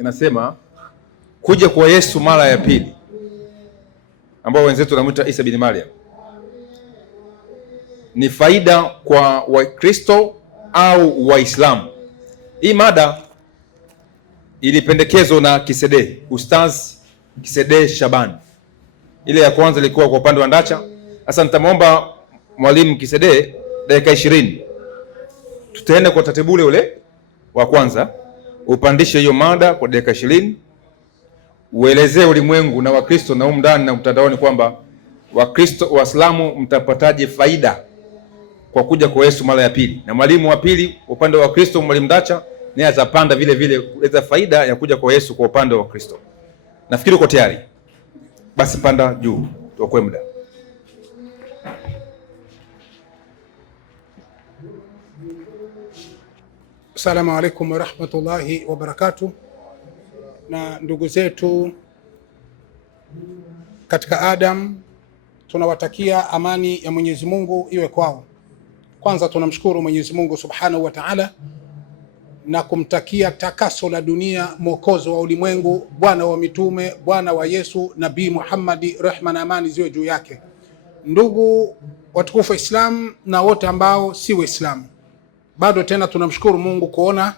inasema kuja kwa Yesu mara ya pili, ambao wenzetu wanamuita Isa bin Maryam, ni faida kwa Wakristo au Waislamu. Hii mada ilipendekezwa na Kisede, Ustaz Kisede Shaban. Ile ya kwanza ilikuwa kwa upande wa Ndacha. Sasa nitamwomba mwalimu Kisede dakika 20. Tutaenda kwa taratibu ule wa kwanza, upandishe hiyo mada kwa dakika 20, uelezee ulimwengu na Wakristo na ndani na mtandaoni kwamba Wakristo Waislamu mtapataje faida kwa kuja kwa Yesu mara ya pili. Na mwalimu wa pili upande wa Wakristo, mwalimu Ndacha, naye atapanda vile vile kuleta faida ya kuja kwa Yesu kwa upande wa Wakristo. Nafikiri uko tayari. Basi panda juu tuokoe muda. Assalamu alaikum warahmatullahi wabarakatuh. Na ndugu zetu katika Adam, tunawatakia amani ya Mwenyezi Mungu iwe kwao. Kwanza tunamshukuru Mwenyezi Mungu Subhanahu wa Ta'ala na kumtakia takaso la dunia, mwokozi wa ulimwengu, bwana wa mitume, bwana wa Yesu, Nabii Muhammadi, rehma na amani ziwe juu yake. Ndugu watukufu Islam na wote ambao si Waislamu, bado tena tunamshukuru Mungu kuona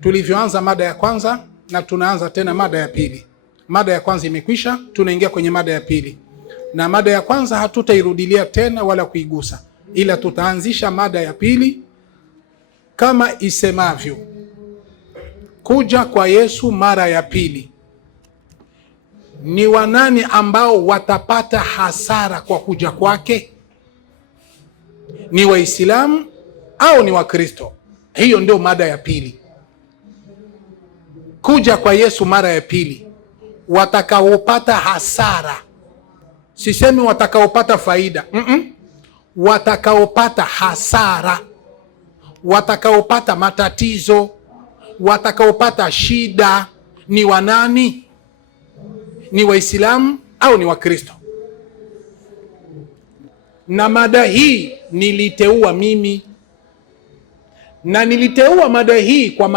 tulivyoanza mada ya kwanza na tunaanza tena mada ya pili. Mada ya kwanza imekwisha, tunaingia kwenye mada ya pili, na mada ya kwanza hatutairudilia tena wala kuigusa, ila tutaanzisha mada ya pili kama isemavyo: kuja kwa Yesu mara ya pili. Ni wanani ambao watapata hasara kwa kuja kwake? Ni Waislamu au ni Wakristo? Hiyo ndio mada ya pili. Kuja kwa Yesu mara ya pili, watakaopata hasara, sisemi watakaopata faida, watakaopata hasara, watakaopata matatizo, watakaopata shida ni wanani? Ni Waislamu au ni Wakristo? Na mada hii niliteua mimi, na niliteua mada hii kwa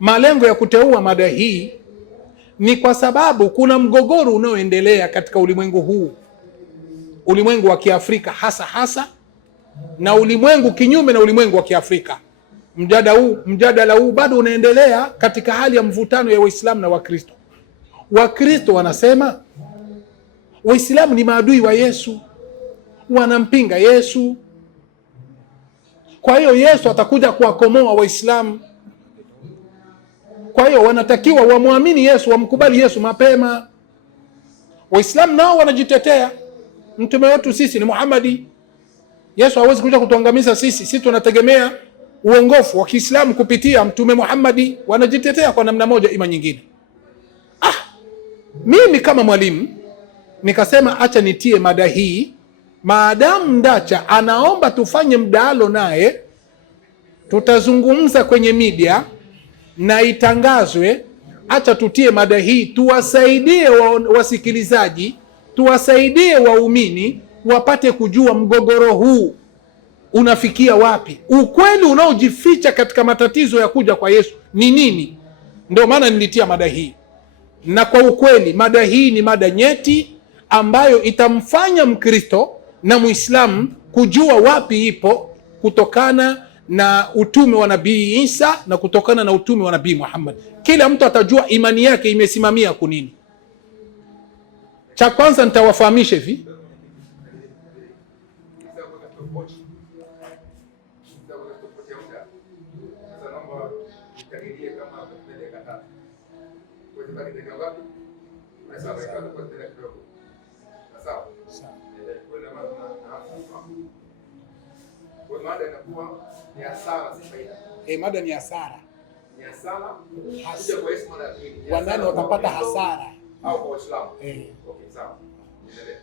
malengo ya kuteua mada hii ni kwa sababu kuna mgogoro unaoendelea katika ulimwengu huu, ulimwengu wa Kiafrika hasa na ulimwengu kinyume na ulimwengu wa Kiafrika. Mjadala huu bado unaendelea katika hali ya mvutano ya Waislamu na Wakristo. Wakristo wanasema Waislamu ni maadui wa Yesu, wanampinga Yesu, kwa hiyo Yesu atakuja kuwakomoa Waislamu. Kwa hiyo wanatakiwa wamwamini Yesu, wamkubali Yesu mapema. Waislamu nao wanajitetea, mtume wetu sisi ni Muhammadi, Yesu hawezi kuja kutuangamiza sisi tunategemea uongofu wa Kiislamu kupitia mtume Muhammadi. Wanajitetea kwa namna moja ima nyingine. Mimi kama mwalimu nikasema acha nitie mada hii, maadamu Ndacha anaomba tufanye mdahalo naye, tutazungumza kwenye media na itangazwe. Acha tutie mada hii, tuwasaidie wasikilizaji, tuwasaidie waumini wapate kujua mgogoro huu unafikia wapi, ukweli unaojificha katika matatizo ya kuja kwa Yesu ni nini. Ndio maana nilitia mada hii, na kwa ukweli mada hii ni mada nyeti ambayo itamfanya Mkristo na Muislamu kujua wapi ipo, kutokana na utume wa Nabii Isa na kutokana na utume wa Nabii Muhammad. Kila mtu atajua imani yake imesimamia kunini. Cha kwanza nitawafahamisha hivi, mada ni hasara. Ni hasara. Kuja kwa Yesu mara ya pili. Wanani watapata hasara? Au kwa Waislamu? Okay, sawa. Endelea.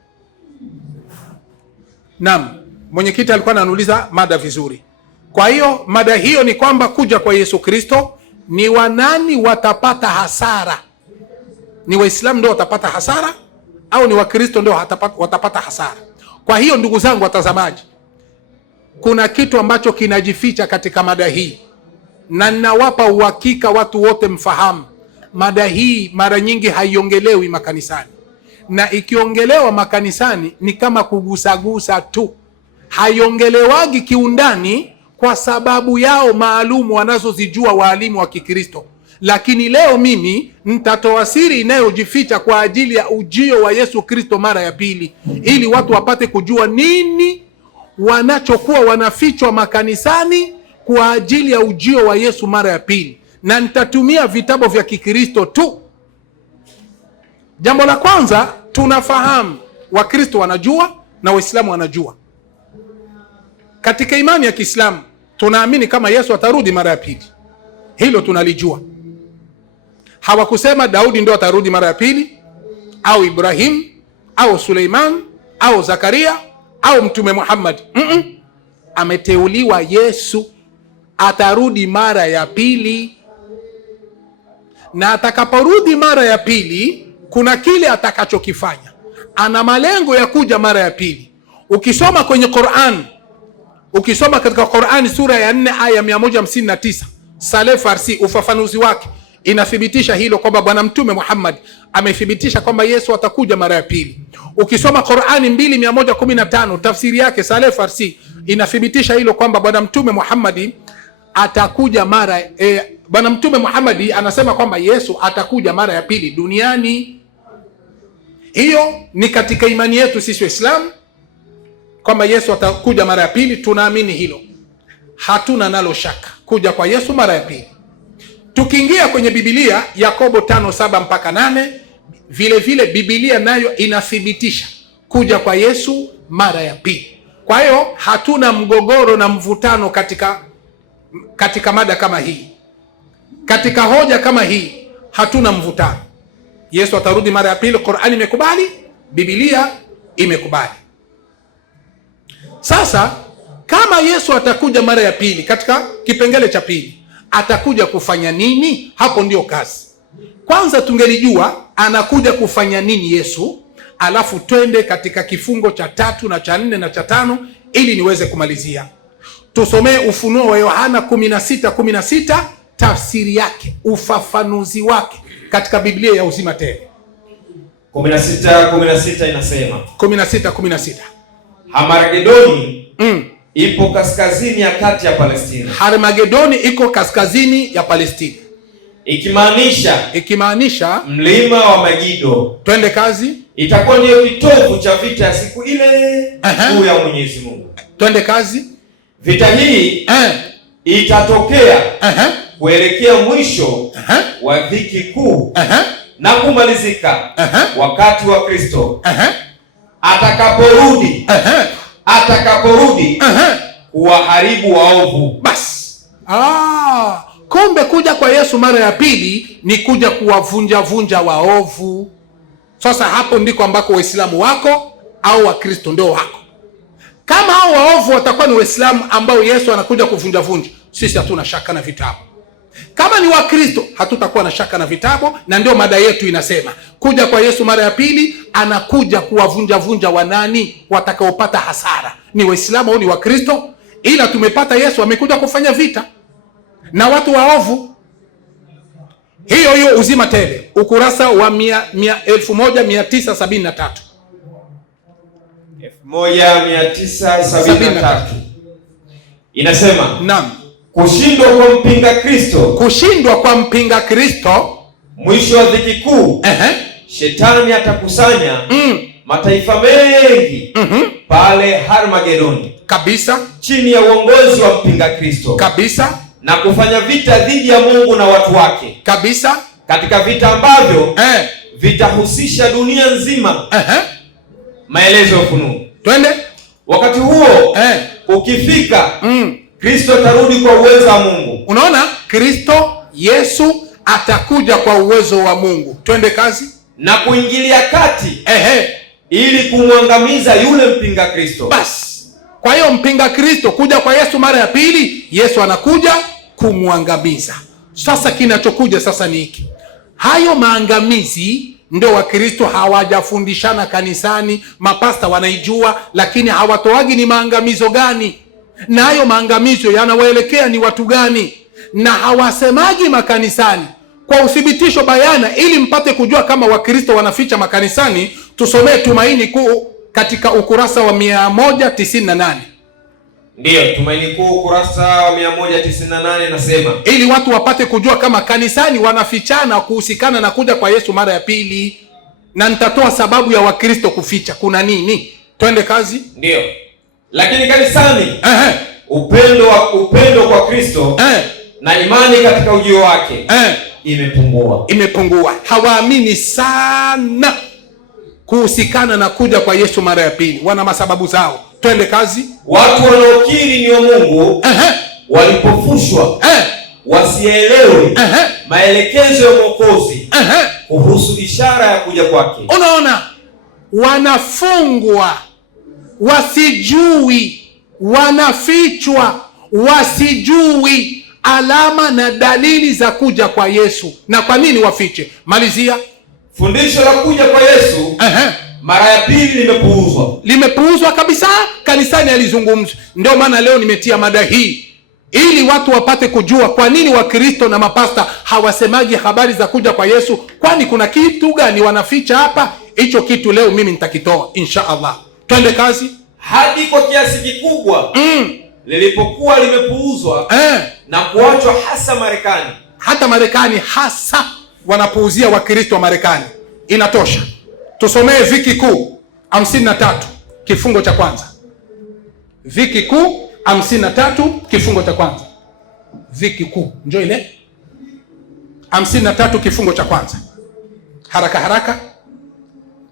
Naam, mwenyekiti alikuwa ananiuliza mada vizuri. Kwa hiyo mada hiyo ni kwamba kuja kwa Yesu Kristo ni wanani watapata hasara? Ni Waislamu ndio watapata hasara au ni Wakristo ndio watapata hasara? Kwa hiyo ndugu zangu watazamaji, kuna kitu ambacho kinajificha katika mada hii. na ninawapa uhakika watu wote mfahamu, mada hii mara nyingi haiongelewi makanisani, na ikiongelewa makanisani ni kama kugusagusa tu, haiongelewagi kiundani kwa sababu yao maalumu wanazozijua waalimu wa Kikristo. Lakini leo mimi nitatoa siri inayojificha kwa ajili ya ujio wa Yesu Kristo mara ya pili, ili watu wapate kujua nini wanachokuwa wanafichwa makanisani kwa ajili ya ujio wa Yesu mara ya pili, na nitatumia vitabu vya Kikristo tu. Jambo la kwanza, tunafahamu Wakristo wanajua na Waislamu wanajua. Katika imani ya Kiislamu tunaamini kama Yesu atarudi mara ya pili, hilo tunalijua. Hawakusema Daudi ndio atarudi mara ya pili, au Ibrahim au Suleiman au Zakaria au Mtume Muhammad. Ameteuliwa Yesu, atarudi mara ya pili, na atakaporudi mara ya pili kuna kile atakachokifanya. Ana malengo ya kuja mara ya pili. Ukisoma kwenye Qur'an, ukisoma katika Qur'an sura ya 4 aya 159, Saleh Farsi ufafanuzi wake inathibitisha hilo, kwamba Bwana Mtume Muhammad amethibitisha kwamba Yesu atakuja mara ya pili. Ukisoma Qur'ani 2:115 tafsiri yake Saleh Farsi inathibitisha hilo, kwamba Bwana Mtume Muhammad atakuja mara Bwana Mtume Muhammad anasema kwamba Yesu atakuja mara ya pili duniani. Hiyo ni katika imani yetu sisi Waislamu, kwamba Yesu atakuja mara ya pili. Tunaamini hilo, hatuna nalo shaka kuja kwa Yesu mara ya pili. Tukiingia kwenye Biblia, Yakobo 5:7 mpaka 8, vile vile Biblia nayo inathibitisha kuja kwa Yesu mara ya pili. Kwa hiyo hatuna mgogoro na mvutano katika mada kama hii, katika hoja kama hii hatuna mvutano. Yesu atarudi mara ya pili, Qur'ani imekubali, Biblia imekubali. Sasa kama Yesu atakuja mara ya pili, katika kipengele cha pili atakuja kufanya nini? Hapo ndio kazi. Kwanza tungelijua anakuja kufanya nini Yesu, alafu twende katika kifungo cha 3 na cha 4 na cha 5 ili niweze kumalizia. Tusomee Ufunuo wa Yohana 16:16, tafsiri yake, ufafanuzi wake katika Biblia ya uzima tele. 16:16 inasema, 16:16, Harmagedoni ipo kaskazini ya kati ya Palestina. Harmagedoni iko kaskazini ya Palestina, ikimaanisha mlima wa Megido. Twende kazi. Itakuwa ndio kitovu cha vita ya siku ile kuu ya Mwenyezi Mungu. Twende kazi. Vita hii itatokea kuelekea mwisho wa dhiki kuu na kumalizika wakati wa Kristo atakaporudi kuwaharibu waovu. Basi kumbe kuja kwa Yesu mara ya pili ni kuja kuwavunja waovu. Sasa hapo ndiko ambako Waislamu wako au Wakristo ndio wako. Kama hao waovu watakuwa ni Waislamu ambao Yesu anakuja kuvunja, sisi hatuna shaka na vitabu. Kama ni Wakristo hatutakuwa na shaka na vitabu, na ndio mada yetu inasema kuja kwa Yesu mara ya pili anakuja kuwavunja wanani watakaopata hasara, ni Waislamu au ni Wakristo. Ila tumepata Yesu amekuja kufanya vita na watu waovu. Hiyo uzima tele, ukurasa wa 1973 1973 inasema, naam, kushindwa kwa mpinga Kristo mwisho wa dhiki kuu. Shetani atakusanya mataifa mengi pale Harmagedoni kabisa, chini ya uongozi wa mpinga Kristo kabisa, na kufanya vita dhidi ya Mungu na watu wake kabisa, katika vita ambavyo vitahusisha dunia nzima. Maelezo ya Ufunuo. Twende. Wakati huo ukifika, Kristo atarudi kwa uwezo wa Mungu. Unaona, Kristo Yesu atakuja kwa uwezo wa Mungu. Twende kazi. Na kuingilia kati ili kumwangamiza yule mpinga Kristo. Basi, kwa hiyo mpinga Kristo kuja kwa Yesu mara ya pili, Yesu anakuja kumwangamiza. Sasa kinachokuja sasa ni hiki. Hayo maangamizi ndio Wakristo hawajafundishana kanisani, mapasta wanaijua, lakini hawatoagi ni maangamizo gani, na hayo maangamizo yanawaelekea ni watu gani. na hawasemaji makanisani kwa uthibitisho bayana, ili mpate kujua kama Wakristo wanaficha makanisani. Tusomee Tumaini Kuu katika ukurasa wa 198. Ndiyo, Tumaini Kuu ukurasa wa 198 nasema, ili watu wapate kujua kama kanisani wanafichana kuhusikana na kuja kwa Yesu mara ya pili, na nitatoa sababu ya Wakristo kuficha kuna nini. Twende kazi. Ndiyo. Lakini kanisani upendo kwa Kristo na imani katika ujio wake imepungua. Hawaamini sana kuhusikana na kuja kwa Yesu mara ya pili, wana masababu zao. Twende kazi. Watu wanaokiri ni wa Mungu walipofushwa wasielewe maelekezo ya Mwokozi kuhusu ishara ya kuja kwake. Unaona, wanafungwa wasijui, wanafichwa wasijui alama na dalili za kuja kwa Yesu. Na kwa nini wafiche? Malizia. Fundisho la kuja kwa Yesu mara ya pili limepuuzwa kabisa, kanisani alizungumzwa. Ndio maana leo nimetia mada hii ili watu wapate kujua kwa nini Wakristo na mapasta hawasemaji habari za kuja kwa Yesu. Kwani kuna kitu gani wanaficha hapa? Hicho kitu leo mimi nitakitoa insha Allah. Twende kazi. Hadi kwa kiasi kikubwa lilipokuwa limepuuzwa na kuachwa hasa Marekani. Hata Marekani hasa wanapuuzia Wakristo wa Marekani. Inatosha. Tusomee Viki Kuu 53 kifungo cha kwanza. Viki Kuu 53 kifungo cha kwanza. Viki Kuu njoo ile 53 kifungo cha kwanza. Haraka haraka.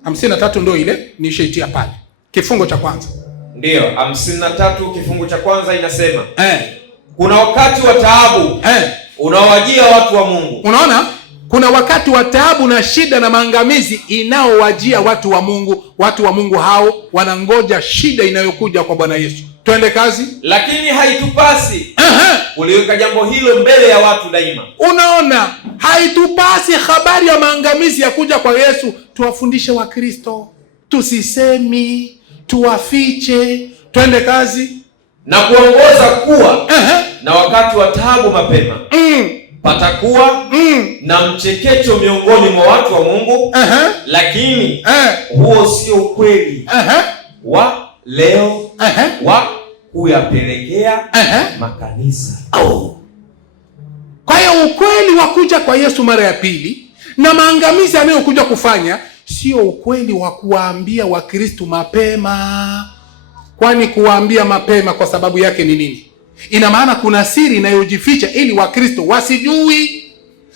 53 ndio ile nishaitia pale. Kifungo cha kwanza. Ndiyo, 53 kifungo cha kwanza inasema kuna wakati wa taabu unaowajia watu wa Mungu. Unaona? Kuna wakati wa taabu na shida na maangamizi inaowajia watu wa Mungu. Watu wa Mungu hao wanangoja shida inayokuja kwa Bwana Yesu. Twende kazi. Lakini haitupasi kuliweka jambo hilo mbele ya watu daima. Unaona, haitupasi habari ya maangamizi ya kuja kwa Yesu tuwafundishe Wakristo, tusisemi, tuwafiche. Twende kazi. Na kuongoza kuwa na wakati wa taabu mapema patakuwa na mchekecho miongoni mwa watu wa Mungu, lakini huo sio ukweli wa leo wa kuyapelekea makanisa. Kwa hiyo ukweli wa kuja kwa Yesu mara ya pili na maangamizi anayokuja kufanya sio ukweli wa kuwaambia Wakristo mapema. Kwani kuwaambia mapema kwa sababu yake ni nini? Ina maana kuna siri inayojificha ili Wakristo wasijui.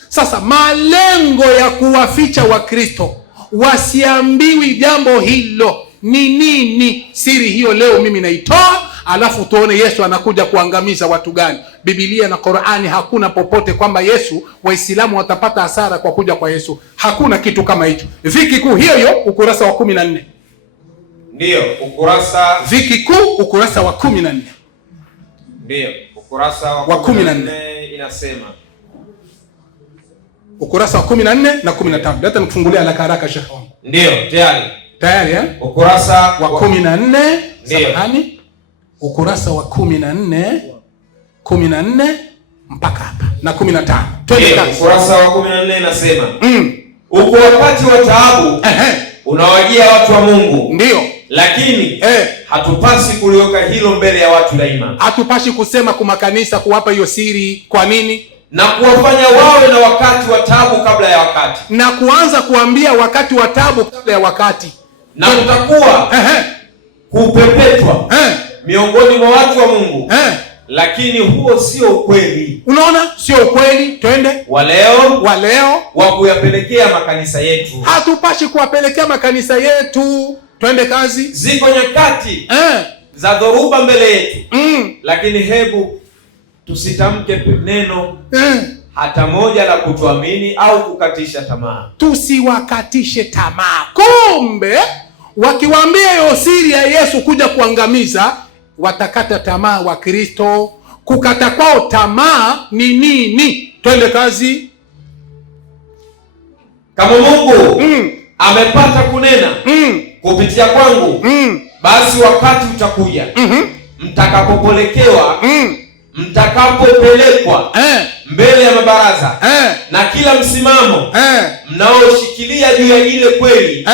Sasa malengo ya kuwaficha Wakristo wasiambiwi jambo hilo ni nini? Siri hiyo leo mimi naitoa, alafu tuone Yesu anakuja kuangamiza watu gani. Biblia na Qur'ani hakuna popote kwamba Yesu Waislamu watapata hasara kwa kuja kwa Yesu. Hakuna kitu kama hicho. Viki Kuu hiyo ukurasa wa 14. Ndiyo, ukurasa Viki Kuu ukurasa wa 14. Ndiyo, ukurasa wa 14 inasema. Ukurasa wa 14 na 15. Hata nikufungulia haraka haraka shekhi wangu. Ndiyo, tayari Ukurasa wa 14, samahani. Ukurasa wa 14 mpaka hapa na 15. Twende kazi. Ukurasa wa 14 inasema. Uko wakati wa taabu unawajia watu wa Mungu. Ndiyo. Lakini hatupasi kuliweka hilo mbele ya watu daima. Hatupasi kusema kwa makanisa kuwapa hiyo siri. Kwa nini? Na kuwafanya wawe na wakati wa taabu kabla ya wakati. Na kuanza kuambia wakati wa taabu kabla ya wakati. Na kutakuwa kupepetwa miongoni mwa watu wa Mungu. Lakini huo sio ukweli. Unaona? Sio ukweli. Twende. Wa leo wa kuyapelekea makanisa yetu. Hatupasi kuwapelekea makanisa yetu. Twende kazi. Ziko nyakati za dhoruba mbele yetu. Lakini hebu tusitamke neno hata moja la kutuamini au kukatisha tamaa. Tusiwakatishe tamaa. Kumbe wakiwaambia hiyo siri ya Yesu kuja kuangamiza, watakata tamaa Wakristo. Kukata kwao tamaa ni nini? Twende kazi. Kama Mungu amepata kunena kupitia kwangu, basi wakati utakuja mtakapopolekewa mtakapopelekwa mbele ya mabaraza na kila msimamo mnaoshikilia juu ya ile kweli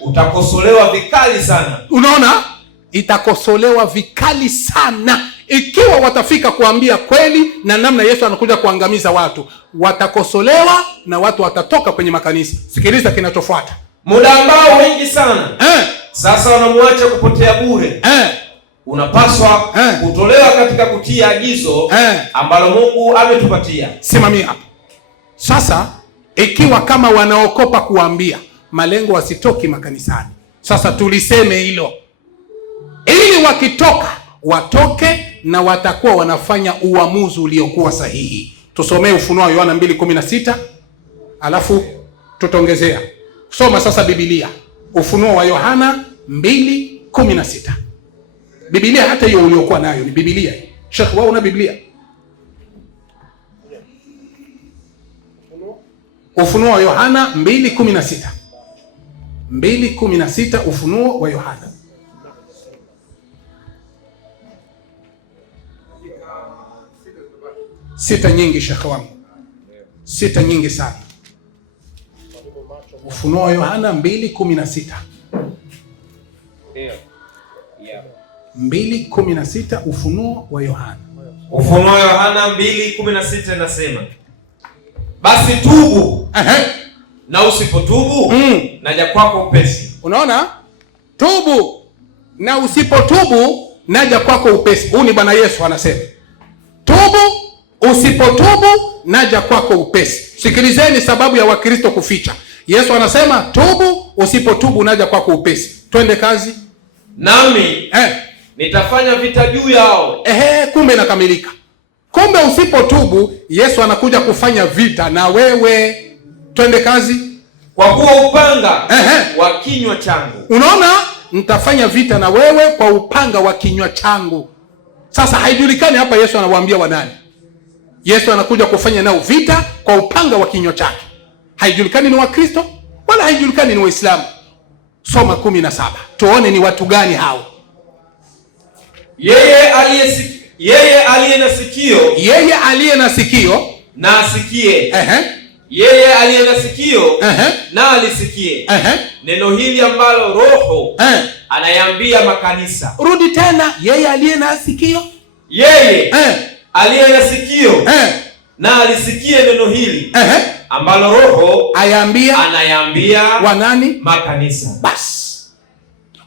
utakosolewa vikali sana. Unaona, itakosolewa vikali sana ikiwa watafika kuambia kweli na namna Yesu anakuja kuangamiza watu. Watakosolewa na watu watatoka kwenye makanisa. Sikiliza kinachofuata. Muda ambao wengi sana sasa wanamwacha kupotea bure unapaswa kutolewa katika kutia agizo ambalo Mungu ametupatia. Simamia hapo. Sasa ikiwa kama wanaokopa kuambia, malengo wasitoki makanisani. Sasa tuliseme hilo, ili wakitoka watoke na watakuwa wanafanya uamuzi uliokuwa sahihi. Tusomee Ufunuo wa Yohana 2:16 alafu tutongezea. Soma sasa Biblia. Ufunuo wa Yohana 2:16. Biblia hata hiyo uliokuwa nayo ni Biblia. Sheikh, wewe una Biblia? Ufunuo wa Yohana 2:16. 2:16 Ufunuo wa Yohana. Sita nyingi Sheikh wangu. Sita nyingi sana. Ufunuo wa Yohana 2:16. 2:16 Ufunuo wa Yohana. Ufunuo wa Yohana 2:16 nasema, basi tubu na usipotubu naja kwako upesi. Unaona? Tubu na usipotubu naja kwako upesi. Huyu ni Bwana Yesu anasema. Tubu, usipotubu naja kwako upesi. Sikilizeni sababu ya Wakristo kuficha. Yesu anasema tubu, usipotubu naja kwako upesi. Twende kazi. Nami nitafanya vita juu yao. Kumbe inakamilika. Kumbe usipotubu Yesu anakuja kufanya vita na wewe. Twende kazi. Kwa kuwa upanga wa kinywa changu. Unaona, nitafanya vita na wewe kwa upanga wa kinywa changu. Sasa haijulikani hapa Yesu anawaambia wanani. Yesu anakuja kufanya nao vita kwa upanga wa kinywa chake. Haijulikani ni Wakristo wala haijulikani ni Waislamu. Soma 17. Tuone ni watu gani hao. Yeye aliye na sikio. Yeye aliye na sikio na asikie. Yeye aliye na sikio na alisikie. Neno hili ambalo Roho anayambia makanisa. Rudi tena. Yeye aliye na sikio. Yeye aliye na sikio na alisikie neno hili ambalo Roho anayambia wanani? Makanisa. Basi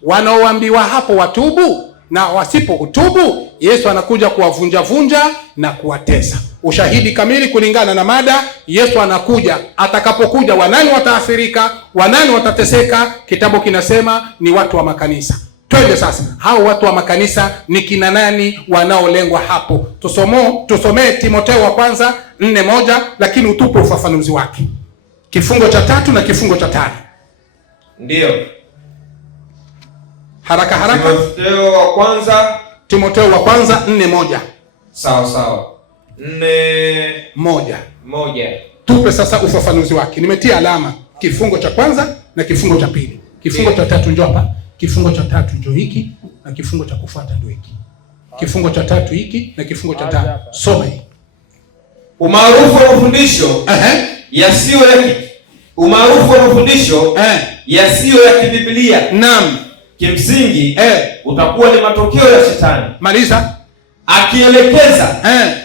wanaoambiwa hapo watubu na wasipo utubu, Yesu anakuja kuwavunja na kuwatesa. Ushahidi kamili kulingana na mada. Yesu anakuja, atakapokuja wanani wataathirika, wanani watateseka? Kitabu kinasema ni watu wa makanisa. Twende sasa, hao watu wa makanisa ni kina nani wanaolengwa hapo? Tusomee Timotheo wa kwanza 4:1, lakini utupe ufafanuzi wake. Kifungo cha 3 na kifungo cha 5. Ndio. Haraka. Timotheo wa kwanza 4:1. Sawa. 4:1. Tupe sasa ufafanuzi wake. Nimetia alama kifungo cha kwanza na kifungo cha pili. Kifungo cha 3 njoo hapa. Kifungo cha 3 njoo hiki na kifungo cha kufuata ndio hiki. Kifungo cha 3 hiki na kifungo cha 5. Soma hii. Umaarufu wa mafundisho yasiyo ya kibiblia. Naam. Kimsingi utakuwa ni matokeo ya Shetani. Maliza. Akielekeza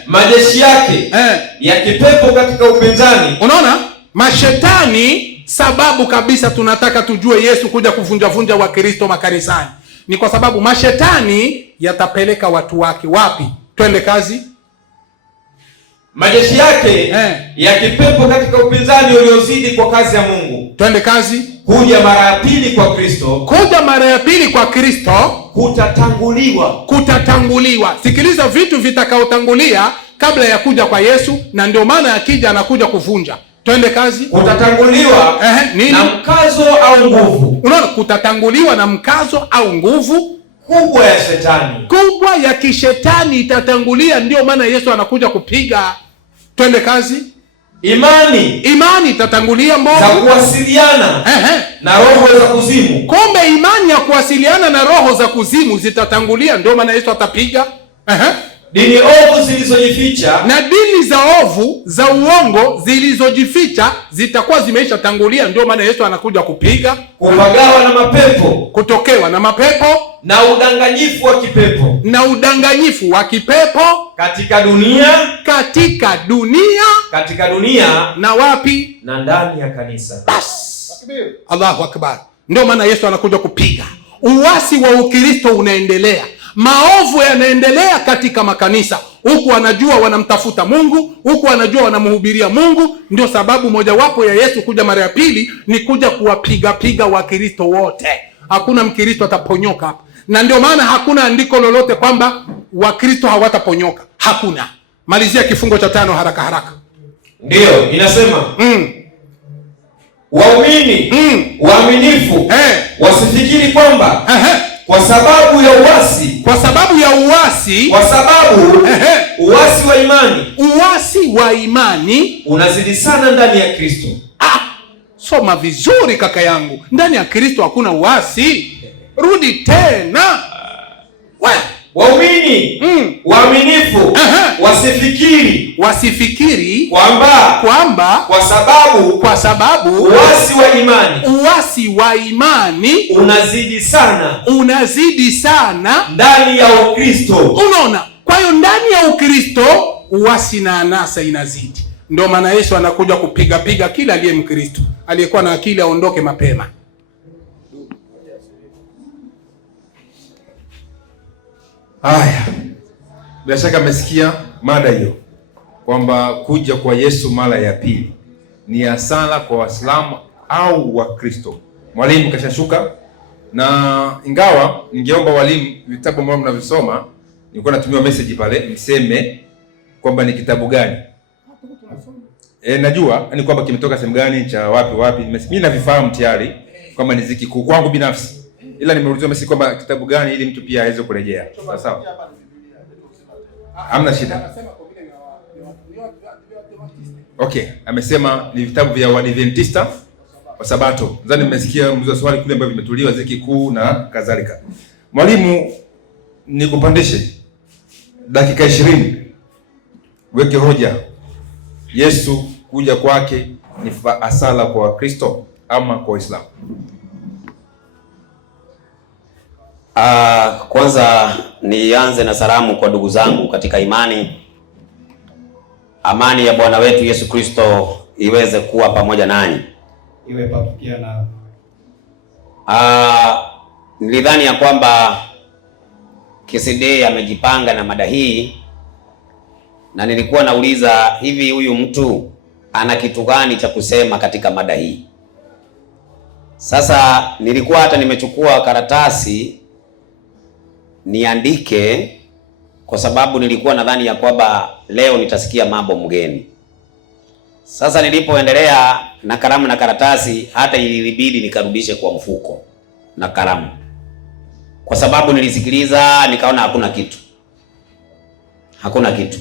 majeshi yake ya kipepo katika upinzani. Unaona? Mashetani, sababu kabisa tunataka tujue Yesu kuja kuvunja Wakristo makanisani ni kwa sababu mashetani yatapeleka watu wake wapi? Twende kazi. Majeshi yake ya kipepo katika upinzani uliozidi kwa kazi ya Mungu. Twende kazi. Kuja mara ya pili kwa Kristo kutatanguliwa. Sikiliza vitu vitakaotangulia kabla ya kuja kwa Yesu, na ndio maana akija anakuja kuvunja. Twende kazi. Kutatanguliwa na mkazo au nguvu. Unaona, kutatanguliwa na mkazo au nguvu kubwa ya Shetani. Kubwa ya kishetani itatangulia, ndio maana Yesu anakuja kupiga. Twende kazi. Imani itatangulia mbovu za kuwasiliana na roho za kuzimu. Kumbe imani ya kuwasiliana na roho za kuzimu zitatangulia, ndio maana Yesu atapiga. dini ovu zilizojificha, na dini za ovu za uongo zilizojificha zitakuwa zimeisha tangulia. Ndio maana Yesu anakuja kupiga, kupagawa na mapepo, kutokewa na mapepo na udanganyifu wa kipepo, katika dunia, na wapi? Na ndani ya kanisa. Bas, Allahu Akbar. Ndio maana Yesu anakuja kupiga. Uasi wa Ukristo unaendelea, maovu yanaendelea katika makanisa, huku wanajua wanamtafuta Mungu, huku wanajua wanamhubiria Mungu. Ndio sababu mojawapo ya Yesu kuja mara ya pili ni kuja kuwapiga Wakristo wote. Hakuna Mkristo ataponyoka hapa, na ndio maana hakuna andiko lolote kwamba Wakristo hawataponyoka. Hakuna. Malizia kifungo cha 5 haraka. Ndio inasema waumini waaminifu wasifikiri kwamba kwa sababu uasi wa imani unazidi sana ndani ya Kristo. Soma vizuri kaka yangu, ndani ya Kristo hakuna uasi. Rudi tena. Waumini waaminifu wasifikiri kwamba kwa sababu uasi wa imani unazidi sana ndani ya Ukristo. Unaona? Kwa hiyo ndani ya Ukristo uasi na anasa inazidi. Ndio maana Yesu anakuja kupiga kila aliye Mkristo. Aliyekuwa na akili aondoke mapema. Haya, bila shaka amesikia mada hiyo kwamba kuja kwa Yesu mara ya pili ni hasara kwa Waislamu au Wakristo. Mwalimu kashashuka, na ingawa ningeomba walimu vitabu ambavyo mnavisoma, nilikuwa natumia message pale mseme kwamba ni kitabu gani. Najua ni kwamba kimetoka sehemu gani, cha wapi. Mimi navifahamu tayari kwamba ni Ziki Kuu kwangu binafsi, ila nimeulizwa message kwamba kitabu gani ili mtu pia aweze kurejea. Sawa? Hamna shida. Okay, amesema ni vitabu vya Waadventista wa Sabato. Nadhani mmesikia mlizo swali kule ambavyo vimetuliwa Ziki Kuu na kadhalika. Mwalimu, nikupandishe dakika 20. Weke hoja. Yesu kuja kwake ni hasara kwa Wakristo ama kwa Waislamu? Kwanza nianze na salamu kwa ndugu zangu katika imani. Amani ya Bwana wetu Yesu Kristo iweze kuwa pamoja nanyi. Iwe pia na. Nilidhani ya kwamba KCD amejipanga na mada hii, na nilikuwa nauliza hivi, huyu mtu ana kitu gani cha kusema katika mada hii? Sasa nilikuwa hata nimechukua karatasi niandike, kwa sababu nilikuwa nadhani ya kwamba leo nitasikia mambo mgeni. Sasa nilipoendelea na kalamu na karatasi, hata ilibidi nikarudishe kwa mfuko na kalamu, kwa sababu nilisikiliza nikaona hakuna kitu.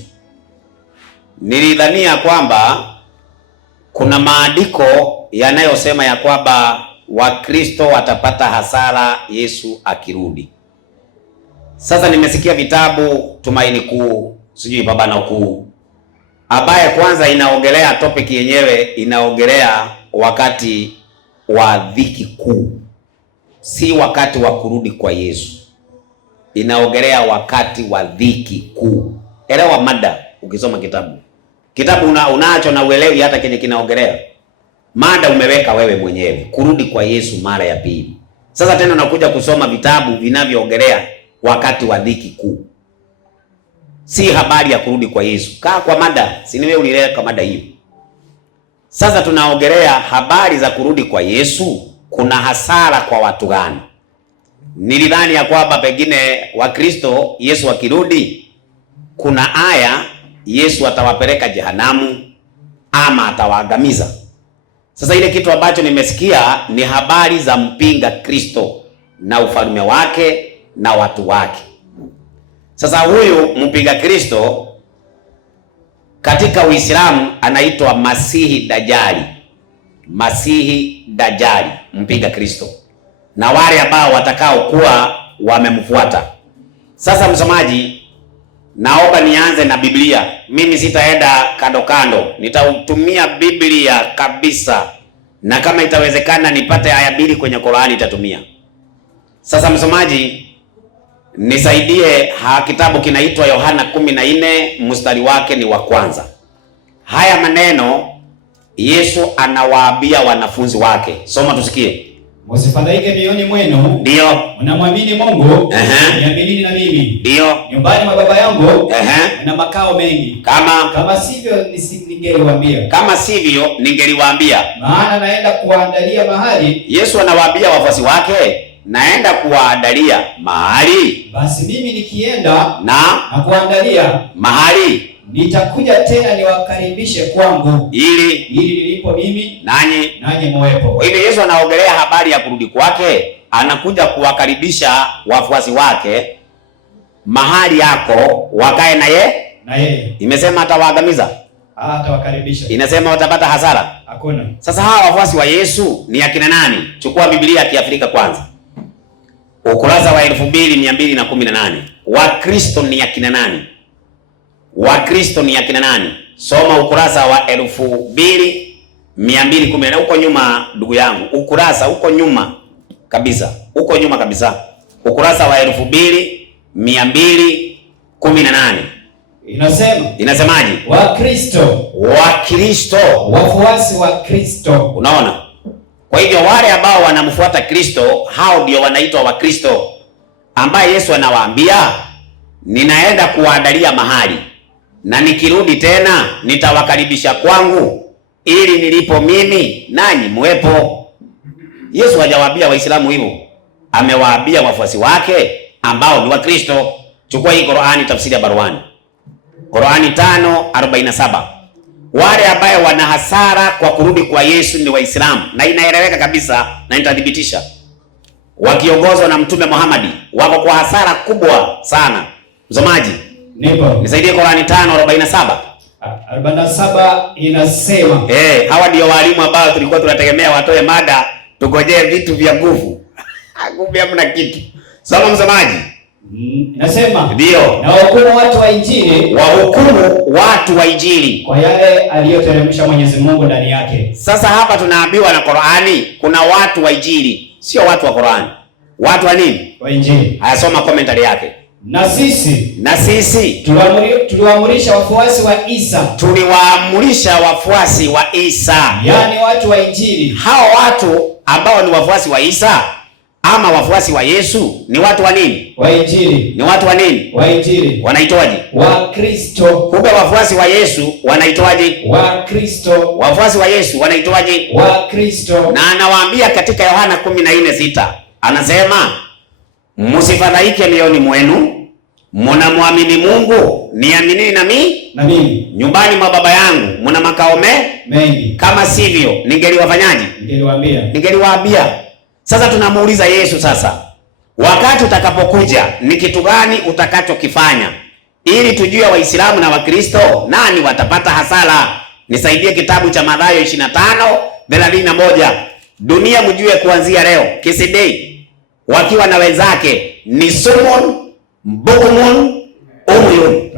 Nilidhania kwamba kuna maandiko yanayosema ya kwamba Wakristo watapata hasara Yesu akirudi. Sasa nimesikia vitabu Tumaini Kuu, sijui Pambano Kuu, ambaye kwanza inaongelea topic yenyewe, inaongelea wakati wa dhiki kuu, si wakati wa kurudi kwa Yesu. Inaongelea wakati wa dhiki kuu. Elewa mada ukisoma kitabu unacho na uelewi hata kenye kinaongelea. Mada umeweka wewe mwenyewe, kurudi kwa Yesu mara ya pili. Sasa tena unakuja kusoma vitabu vinavyoongelea wakati wa dhiki kuu, si habari ya kurudi kwa Yesu. Kaa kwa mada, si wewe ulileka mada hiyo. Sasa tunaongelea habari za kurudi kwa Yesu, kuna hasara kwa watu gani? Nilidhani ya kwamba pengine Wakristo Yesu akirudi kuna aya Yesu atawapeleka jehanamu ama atawaangamiza. Sasa ile kitu ambacho nimesikia ni habari za mpinga Kristo na ufalme wake na watu wake. Sasa huyu mpinga Kristo katika Uislamu anaitwa Masihi Dajjali. Masihi Dajjali, mpinga Kristo, na wale ambao watakao kuwa wamemfuata. Sasa msomaji, naomba nianze na Biblia. Mimi sitaenda kando kando, nitautumia Biblia kabisa, na kama itawezekana nipate aya 2 kwenye Qur'ani itatumia. Sasa msomaji, nisaidie, kitabu kinaitwa Yohana 14 mstari wake ni wa kwanza. Haya maneno Yesu anawaambia wanafunzi wake. Soma tusikie. Msifadhaike mioyoni mwenu. Ndio. Mnamwamini Mungu, niaminini na mimi. Ndio. Nyumbani mwa Baba yangu na makao mengi. Kama sivyo ningeliwaambia. Kama sivyo ningeliwaambia. Maana naenda kuwaandalia mahali. Yesu anawaambia wafuasi wake, naenda kuwaandalia mahali. Basi mimi nikienda na kuandalia mahali, nitakuja tena niwakaribishe kwangu, ili nilipo mimi nanyi muwepo. Kwa hivyo Yesu anaongelea habari ya kurudi kwake, anakuja kuwakaribisha wafuasi wake mahali yako wakae na yeye. Imesema atawaangamiza? Atawakaribisha. Inasema watapata hasara? Hakuna. Sasa hawa wafuasi wa Yesu ni akina nani? Chukua Biblia ya Kiafrika kwanza, ukurasa wa 2218. Wakristo ni akina nani? Wakristo ni akina nani? Soma ukurasa wa 2210 huko nyuma, ndugu yangu, ukurasa huko nyuma kabisa, huko nyuma kabisa, ukurasa wa 2218. Inasemaje? Wakristo, wafuasi wa Kristo. Unaona? Kwa hivyo wale ambao wanamfuata Kristo, hao ndio wanaitwa Wakristo, ambaye Yesu anawaambia, ninaenda kuwaandalia mahali, na nikirudi tena nitawakaribisha kwangu, ili nilipo mimi nanyi muwepo. Yesu hajawaambia Waislamu hivyo, amewaambia wafuasi wake ambao ni Wakristo. Chukua hii Qur'ani, tafsiri ya Barwani, Qur'ani 5:47. Wale ambao wana hasara kwa kurudi kwa Yesu ni Waislamu, na inaeleweka kabisa na nitathibitisha. Wakiongozwa na Mtume Muhammad wako kwa hasara kubwa sana. Msomaji, nisaidie Qur'ani 5:47. 47 inasema, hawa ndio walimu ambao tulikuwa tunategemea watoe mada, tugojee vitu vya nguvu. Kumbe hamna kitu. Soma msomaji. Nasema, ndio, na wahukumu watu wa Injili, wahukumu watu wa Injili kwa yale aliyoteremsha Mwenyezi Mungu ndani yake. Sasa hapa tunaambiwa na Qur'ani kuna watu wa Injili, sio watu wa Qur'ani. Watu wa nini? Wa Injili. Hayasoma commentary yake. Na sisi tuliwaamurisha wafuasi wa Isa. Tuliwaamurisha wafuasi wa Isa. Yaani watu wa Injili. Hao watu ambao ni wafuasi wa Isa ama wafuasi wa Yesu ni watu wa nini? Wa Injili. Ni watu wa nini? Wa Injili. Wanaitwaje? Wakristo. Kumbe wafuasi wa Yesu wanaitwaje? Wakristo. Wafuasi wa Yesu wanaitwaje? Wakristo. Na anawaambia katika Yohana 14:6, anasema, msifadhaike mioyoni mwenu, mnamwamini Mungu, niaminini na mimi. Nyumbani mwa Baba yangu mna makao mengi. Kama sivyo ningeliwafanyaje? Ningeliwaambia. Sasa tunamuuliza Yesu, sasa wakati utakapokuja ni kitu gani utakachokifanya ili tujue Waislamu na Wakristo nani watapata hasara? Nisaidie kitabu cha Mathayo 25:31. Dunia mjue kuanzia leo Kisidei wakiwa na wenzake ni Simon, Bokumun, Umuyun.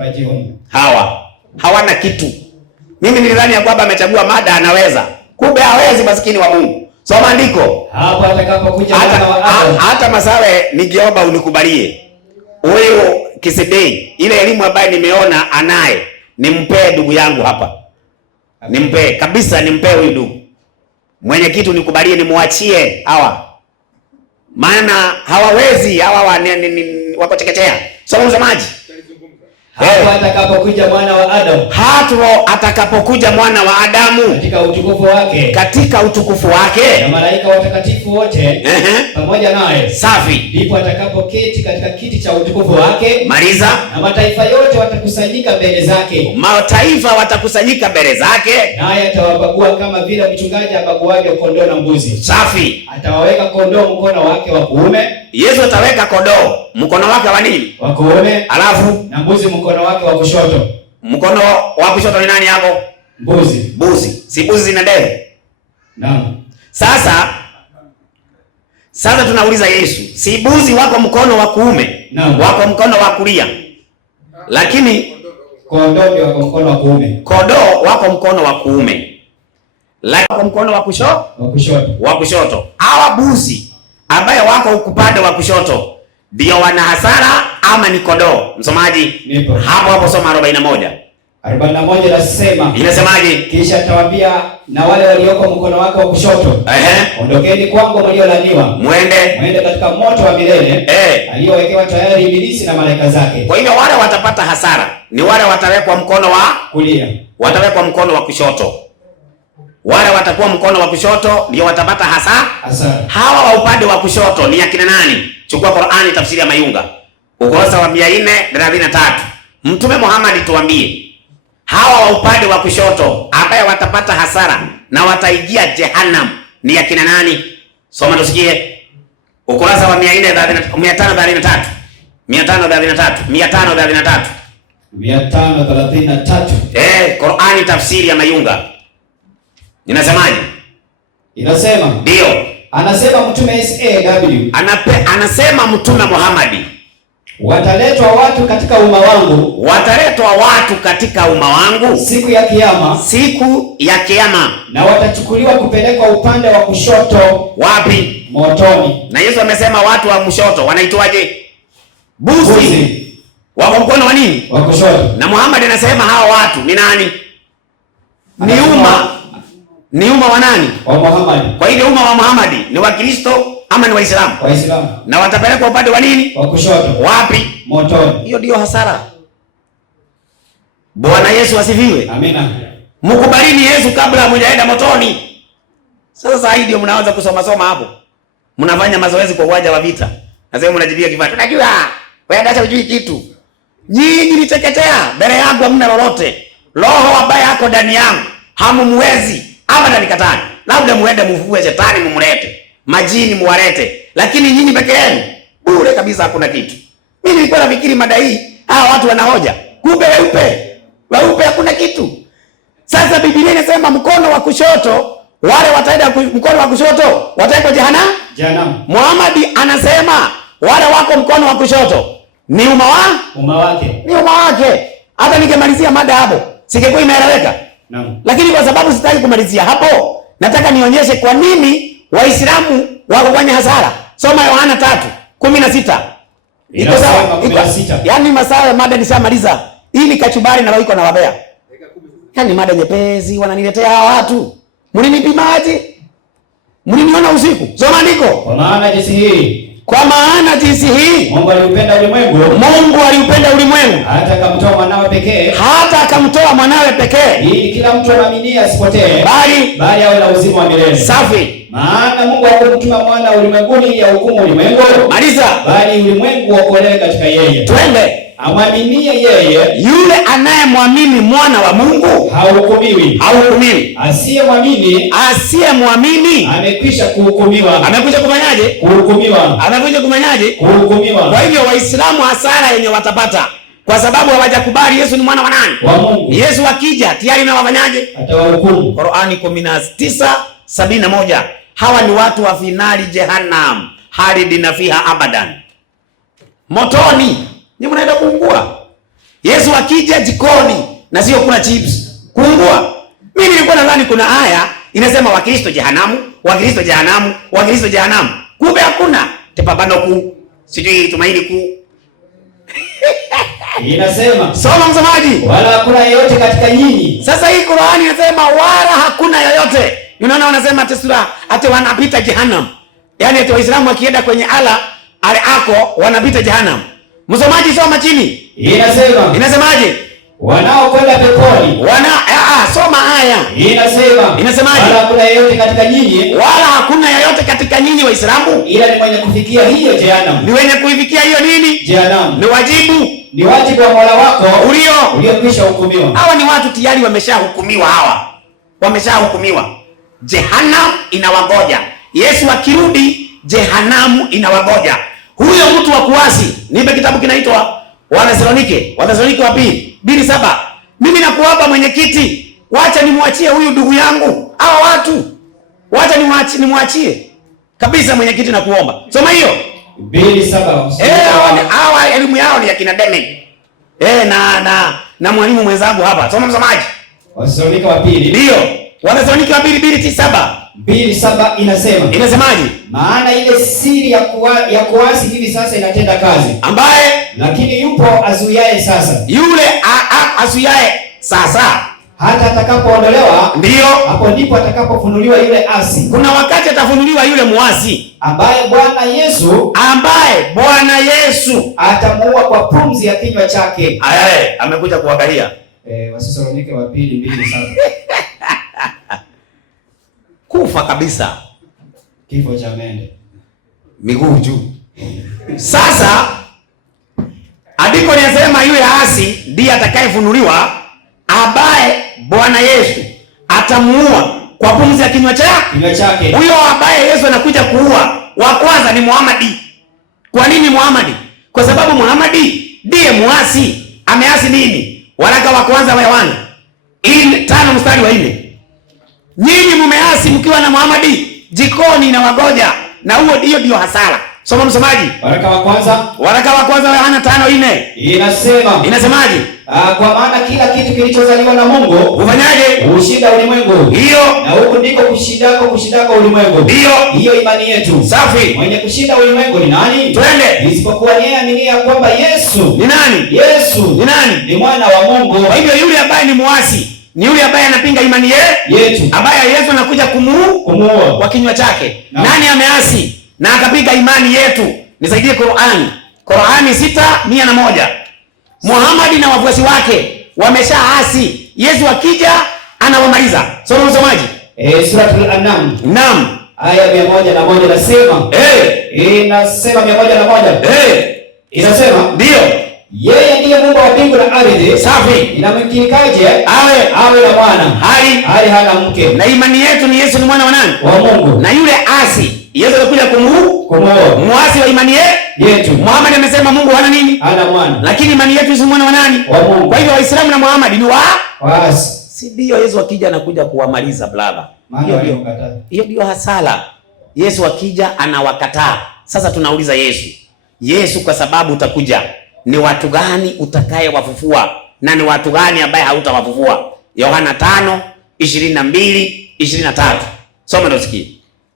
Hawa hawana kitu. Mimi nilidhani ya kwamba amechagua mada anaweza, kumbe hawezi, maskini wa Mungu. Soma andiko. Hapo atakapokuja mwana wa Adamu. Hata Masawe, ningeomba unikubalie huyu Kisidei, ile elimu ambayo nimeona anaye, nimpee ndugu yangu hapa, nimpee kabisa, nimpee huyu ndugu. Mwenyekiti unikubalie, nimuachie hawa, maana hawawezi hawa wako chekechea. Soma msomaji. Hapo atakapokuja mwana wa Adamu. Hapo atakapokuja mwana wa Adamu katika utukufu wake na malaika watakatifu wote pamoja naye. Safi. Ndipo atakapoketi katika kiti cha utukufu wake. Maliza. Na mataifa yote watakusanyika mbele zake. Mataifa watakusanyika mbele zake. Naye atawabagua kama vile mchungaji abaguavyo kondoo na mbuzi. Safi. Atawaweka kondoo mkono wake wa kuume. Yesu ataweka kondoo mkono wake wa nini? Wa kuume. Alafu na mbuzi mkono wake wa kushoto. Mkono wa kushoto ni nani hapo? Mbuzi. Mbuzi. Si mbuzi zina ndevu? Naam. Sasa tunauliza Yesu, si mbuzi wako mkono wa kuume? Naam. Wako mkono wa kulia? lakini kondoo ndio wako mkono wa kuume. Kondoo wako mkono wa kuume, lakini wako mkono wa kushoto. Hawa buzi ambaye wako upande wa kushoto ndio wana hasara ama ni kondoo? Msomaji, hapo soma 41. 41 nasema. Inasemaje? Kisha atawaambia na wale walioko mkono wake wa kushoto, ondokeni kwangu mliolaniwa, mwende katika moto wa milele aliyowekewa tayari ibilisi na malaika zake. Kwa hivyo wale watapata hasara ni wale watawekwa mkono wa kulia, watawekwa mkono wa kushoto. Wale watakuwa mkono wa kushoto ndio watapata hasara. Hawa wa upande wa kushoto ni akina nani? Chukua Qur'ani tafsiri ya Mayunga ukurasa wa 433. Mtume Muhammad tuambie hawa wa upande wa kushoto ambaye watapata hasara na wataingia jehannam ni akina nani? Soma tusikie. Ukurasa wa 533. 533. Qur'ani tafsiri ya Mayunga. Inasemaje? Inasema. Ndio. Anasema Mtume SAW. Anasema Mtume Muhammad. Wataletwa watu katika umma wangu. Siku ya kiyama. Na watachukuliwa kupelekwa upande wa kushoto. Wapi? Motoni. Na Yesu amesema watu wa mshoto wanaitwaje? Buzi. Wako mkono wa nini? Wa kushoto. Na Muhammad anasema hawa watu ni nani? Ni umma wa nani? Wa Muhammad. Kwa hiyo umma wa Muhammad ni wa Kristo ama ni Waislamu? Waislamu. Na watapelekwa upande wa nini? Wa kushoto. Wapi? Motoni. Hiyo ndio hasara. Bwana Yesu asifiwe. Amina. Mkubalini Yesu kabla hamjaenda motoni. Sasa hii ndio mnaanza kusoma hapo. Mnafanya mazoezi kwa uwanja wa vita. Nasema mnajibia kifaa. Unajua, wewe hata hujui kitu. Nyinyi niteketea, mbele yangu hamna lolote. Roho ambaye yako ndani yangu hamumwezi abada nikatani. Labda muende mvue shetani mumlete. Majini muwalete. Lakini nyinyi peke yenu bure kabisa hakuna kitu. Mimi nilikuwa nafikiri mada hii hawa watu wanahoja. Kumbe weupe hakuna kitu. Sasa Biblia inasema mkono wa kushoto wale wataenda mkono wa kushoto wataenda jehanamu. Muhammad anasema wale wako mkono wa kushoto ni umma wake. Hata ningemalizia mada hapo singekuwa imeeleweka. Naam. Lakini kwa sababu sitaki kumalizia hapo, nataka nionyeshe kwa nini Waislamu wako kwenye hasara. Soma Yohana 3:16. Iko sawa? Yaani masaa ya mada nishamaliza. Hii ni kachubari na iko na wabea. Yaani mada nyepesi wananiletea hawa watu. Mlinipimaje? Mliniona usiku? Soma ndiko. Kwa maana jinsi hii Mungu aliupenda ulimwengu hata akamtoa mwanawe pekee ili kila mtu aaminiye asipotee bali awe na uzima wa milele. Safi. Maana Mungu hakumtuma mwana ulimwenguni ili ahukumu ulimwengu, maliza, bali ulimwengu uokolewe katika yeye. Twende. Amwaminie yeye, yule anayemwamini mwana wa Mungu hahukumiwi. Asiyemwamini amekwisha kuhukumiwa. Kwa hivyo Waislamu hasara yenye watapata kwa sababu hawajakubali Yesu ni mwana wa nani? Wa Mungu. Yesu akija tayari na wafanyaje? Atawahukumu. Qur'ani 19:71. Hawa ni watu wa finali jehannam, halidina fiha abadan. Motoni. Ni mnaenda kuungua. Yesu akija jikoni na sio kuna chips. Kuungua. Mimi nilikuwa nadhani kuna aya inasema Wakristo jehanamu. Kumbe hakuna. Tepambano kuu. Sijui tumaini kuu. Inasema, soma msomaji, wala hakuna yeyote katika nyinyi. Sasa hii Qur'ani inasema wala hakuna yeyote. Unaona wanasema tesura ate wanapita jehanamu. Yaani ati Waislamu wakienda kwenye ale ako wanapita jehanamu. Msomaji soma chini. Inasemaje? Wanaokwenda peponi. Soma haya. Inasemaje? Wala hakuna yeyote katika nyinyi. Wala hakuna yeyote katika nyinyi Waislamu. Ila ni mwenye kufikia hiyo jehanamu. Ni wenye kuifikia hiyo nini? Jehanamu. Ni wajibu wa Mola wako uliokwisha hukumiwa. Hawa ni watu tayari wameshahukumiwa wameshahukumiwa. Jehanamu inawagoja. Yesu akirudi jehanamu inawagoja. Huyo mtu wa kuasi, nipe kitabu kinaitwa Wathesalonike wa pili 2:7. Mimi nakuomba mwenyekiti, wacha nimwachie huyu ndugu yangu. Hawa watu wacha nimwachie kabisa mwenyekiti, nakuomba. Soma hiyo 2:7. Hawa elimu yao ni ya kina Deme. na mwalimu mwenzangu hapa. Soma msomaji. Wathesalonike wa pili. Ndio. Wathesalonike wa pili 2:7. 2:7 inasema. Inasemaje? Maana ile siri ya kuasi hivi sasa inatenda kazi. Ambaye lakini yupo azuiaye sasa. Yule azuiaye sasa hata atakapoondolewa, ndio hapo ndipo atakapofunuliwa yule asi. Kuna wakati atafunuliwa yule muasi ambaye Bwana Yesu atamuua kwa pumzi ya kinywa chake. Amekuja kuangalia. Wathesalonike wa pili 2:7. Kufa kabisa. Kifo cha mende. Miguu juu. Sasa andiko linasema yule asi ndiye atakayefunuliwa, ambaye Bwana Yesu atamuua kwa pumzi ya kinywa chake. Huyo ambaye Yesu anakuja kuua wa kwanza ni Muhamadi. Kwa nini Muhamadi? Kwa sababu Muhamadi ndiye muasi. Ameasi nini? Waraka wa kwanza wa Yohana 5:4. Nyinyi mmeasi mkiwa na Muhamadi jikoni na wagoja, na huo ndio hasara. Soma msomaji. Waraka wa kwanza wa Yohana 5:4. Inasemaje? Kwa maana kila kitu kilichozaliwa na Mungu ufanyaje? Ushinda ulimwengu. Hiyo. Na huko ndiko kushindako ulimwengu. Hiyo imani yetu. Safi. Mwenye kushinda ulimwengu ni nani? Twende. Isipokuwa yeye aminiye ya kwamba Yesu ni nani? Yesu ni nani? Ni mwana wa Mungu. Kwa hivyo yule ambaye ni muasi ni yule ambaye anapinga imani yetu, ambaye Yesu anakuja kumuua kwa kinywa chake. Nani ameasi na akapiga imani yetu? Nisaidie Qur'ani 6:101. Muhammad na wafuasi wake wameshaasi. Yesu akija anawamaliza. Soma msomaji. Suratul An'am. Naam. Aya 101 nasema. Inasema 101. Inasema ndio. Yeye ndiye Mungu wa mbingu na ardhi. Safi. Inamkikaje awe na mwana hali hana mke. Na imani yetu ni Yesu ni mwana wa nani? Wa Mungu. Na yule asi Yesu alikuja kumuua. Muasi wa imani yetu. Muhammad amesema Mungu hana nini? Hana mwana. Lakini imani yetu Yesu mwana wa nani? Wa Mungu. Kwa hivyo Waislamu na Muhammad ni waasi. Si ndio Yesu akija anakuja kuwamaliza brother. Hiyo ndio hasara. Yesu akija anawakataa. Sasa tunauliza Yesu kwa sababu utakuja, ni watu gani utakayewafufua na ni watu gani ambaye hautawafufua? Yohana 5:22-23. Soma ndio sikie.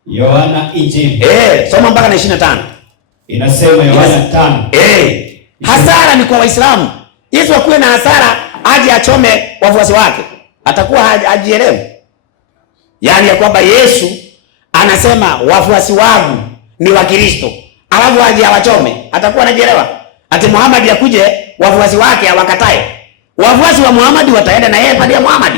Yohana Injili. Soma mpaka na 25. Inasema Yohana 5. Hasara ni kwa Waislamu. Yesu akuwe na hasara aje achome wafuasi wake. Atakuwa hajielewi. Yaani ya kwamba Yesu anasema wafuasi wangu ni wa Kristo. Alafu aje awachome. Atakuwa anajielewa. Ati Muhammad yakuje wafuasi wake awakatae. Wafuasi wa Muhammad wataenda na yeye pande ya Muhammad.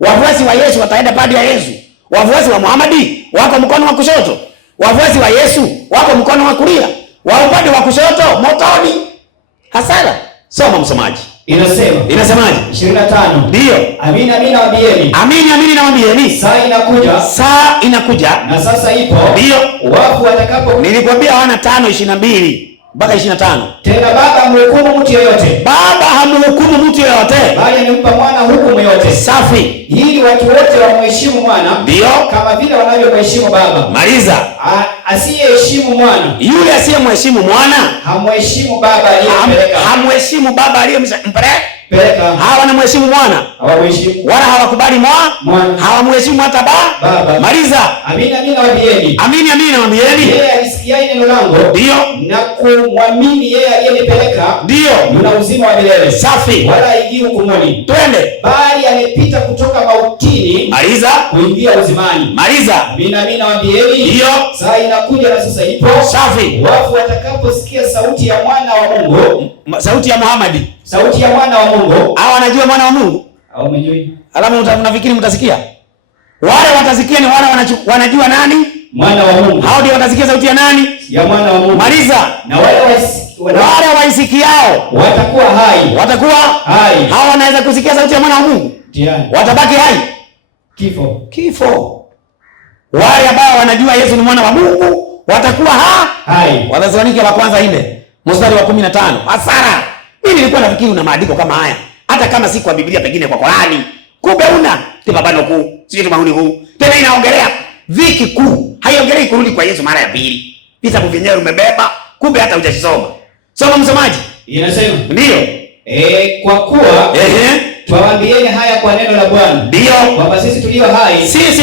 Wafuasi wa Yesu wataenda pande ya Yesu. Wafuasi wa Muhammad wako mkono wa kushoto. Wafuasi wa Yesu wako mkono wa kulia. Wa upande wa kushoto motoni. Hasara. Soma msomaji. Inasemaje? 25. Ndio. Amini nawaambieni. Amini nawaambieni. Saa inakuja. Na sasa ipo. Ndio. Wafu watakapo. Nilikwambia Yohana 5:22 mpaka 25. Tena Baba hamhukumu mtu yeyote. Baba hamhukumu mtu yeyote, bali alimpa mwana hukumu yote. Safi. Ili watu wote wamheshimu mwana. Ndio. Kama vile wanavyomheshimu Baba. Maliza. Asiyeheshimu mwana. Yule asiyemheshimu mwana hamheshimu Baba aliyempeleka. Hamheshimu Baba aliyempeleka. Hawa wanamheshimu mwana. Hawamheshimu. Wala hawakubali mwana. Hawamheshimu hata Baba. Maliza. Amini nawaambieni. Amini nawaambieni. Yeye alisikia neno langu. Ndio. Na kumwamini yeye aliyenipeleka. Ndio. Una uzima wa milele. Safi. Wala haingii hukumuni. Twende. Bali alipita kutoka mautini. Maliza. Kuingia uzimani. Maliza. Amini nawaambieni. Ndio. Saa inakuja na sasa ipo. Safi. Wafu watakaposikia sauti ya mwana wa Mungu. Sauti ya Muhammad. Sauti ya mwana wa Mungu. Hao wanajua mwana wa Mungu? Hao umejui? Alamu mnafikiri mtasikia? Wale watasikia ni wale wanajua nani? Mwana wa Mungu. Hao ndio watasikia sauti ya nani? Ya mwana wa Mungu. Maliza. Na wale waisikiao watakuwa hai. Watakuwa hai. Hao wanaweza kusikia sauti ya mwana wa Mungu? Tiani. Watabaki hai? Kifo. Wale ambao wanajua Yesu ni mwana wa Mungu watakuwa hai. Wathesalonike wa kwanza 4:15. Hasara. Mimi nilikuwa nafikiri una maandiko kama haya. Hata kama si kwa Biblia pengine kwa Qur'ani. Kumbe una tipabano kuu. Sio tumauni kuu. Tena inaongelea dhiki kuu. Haiongelei kurudi kwa Yesu mara ya pili. Vitabu vyenyewe umebeba, kumbe hata hujasoma. Soma msomaji. Inasema. Ndio. Kwa kuwa twawaambieni haya kwa neno la Bwana, ndio kwamba sisi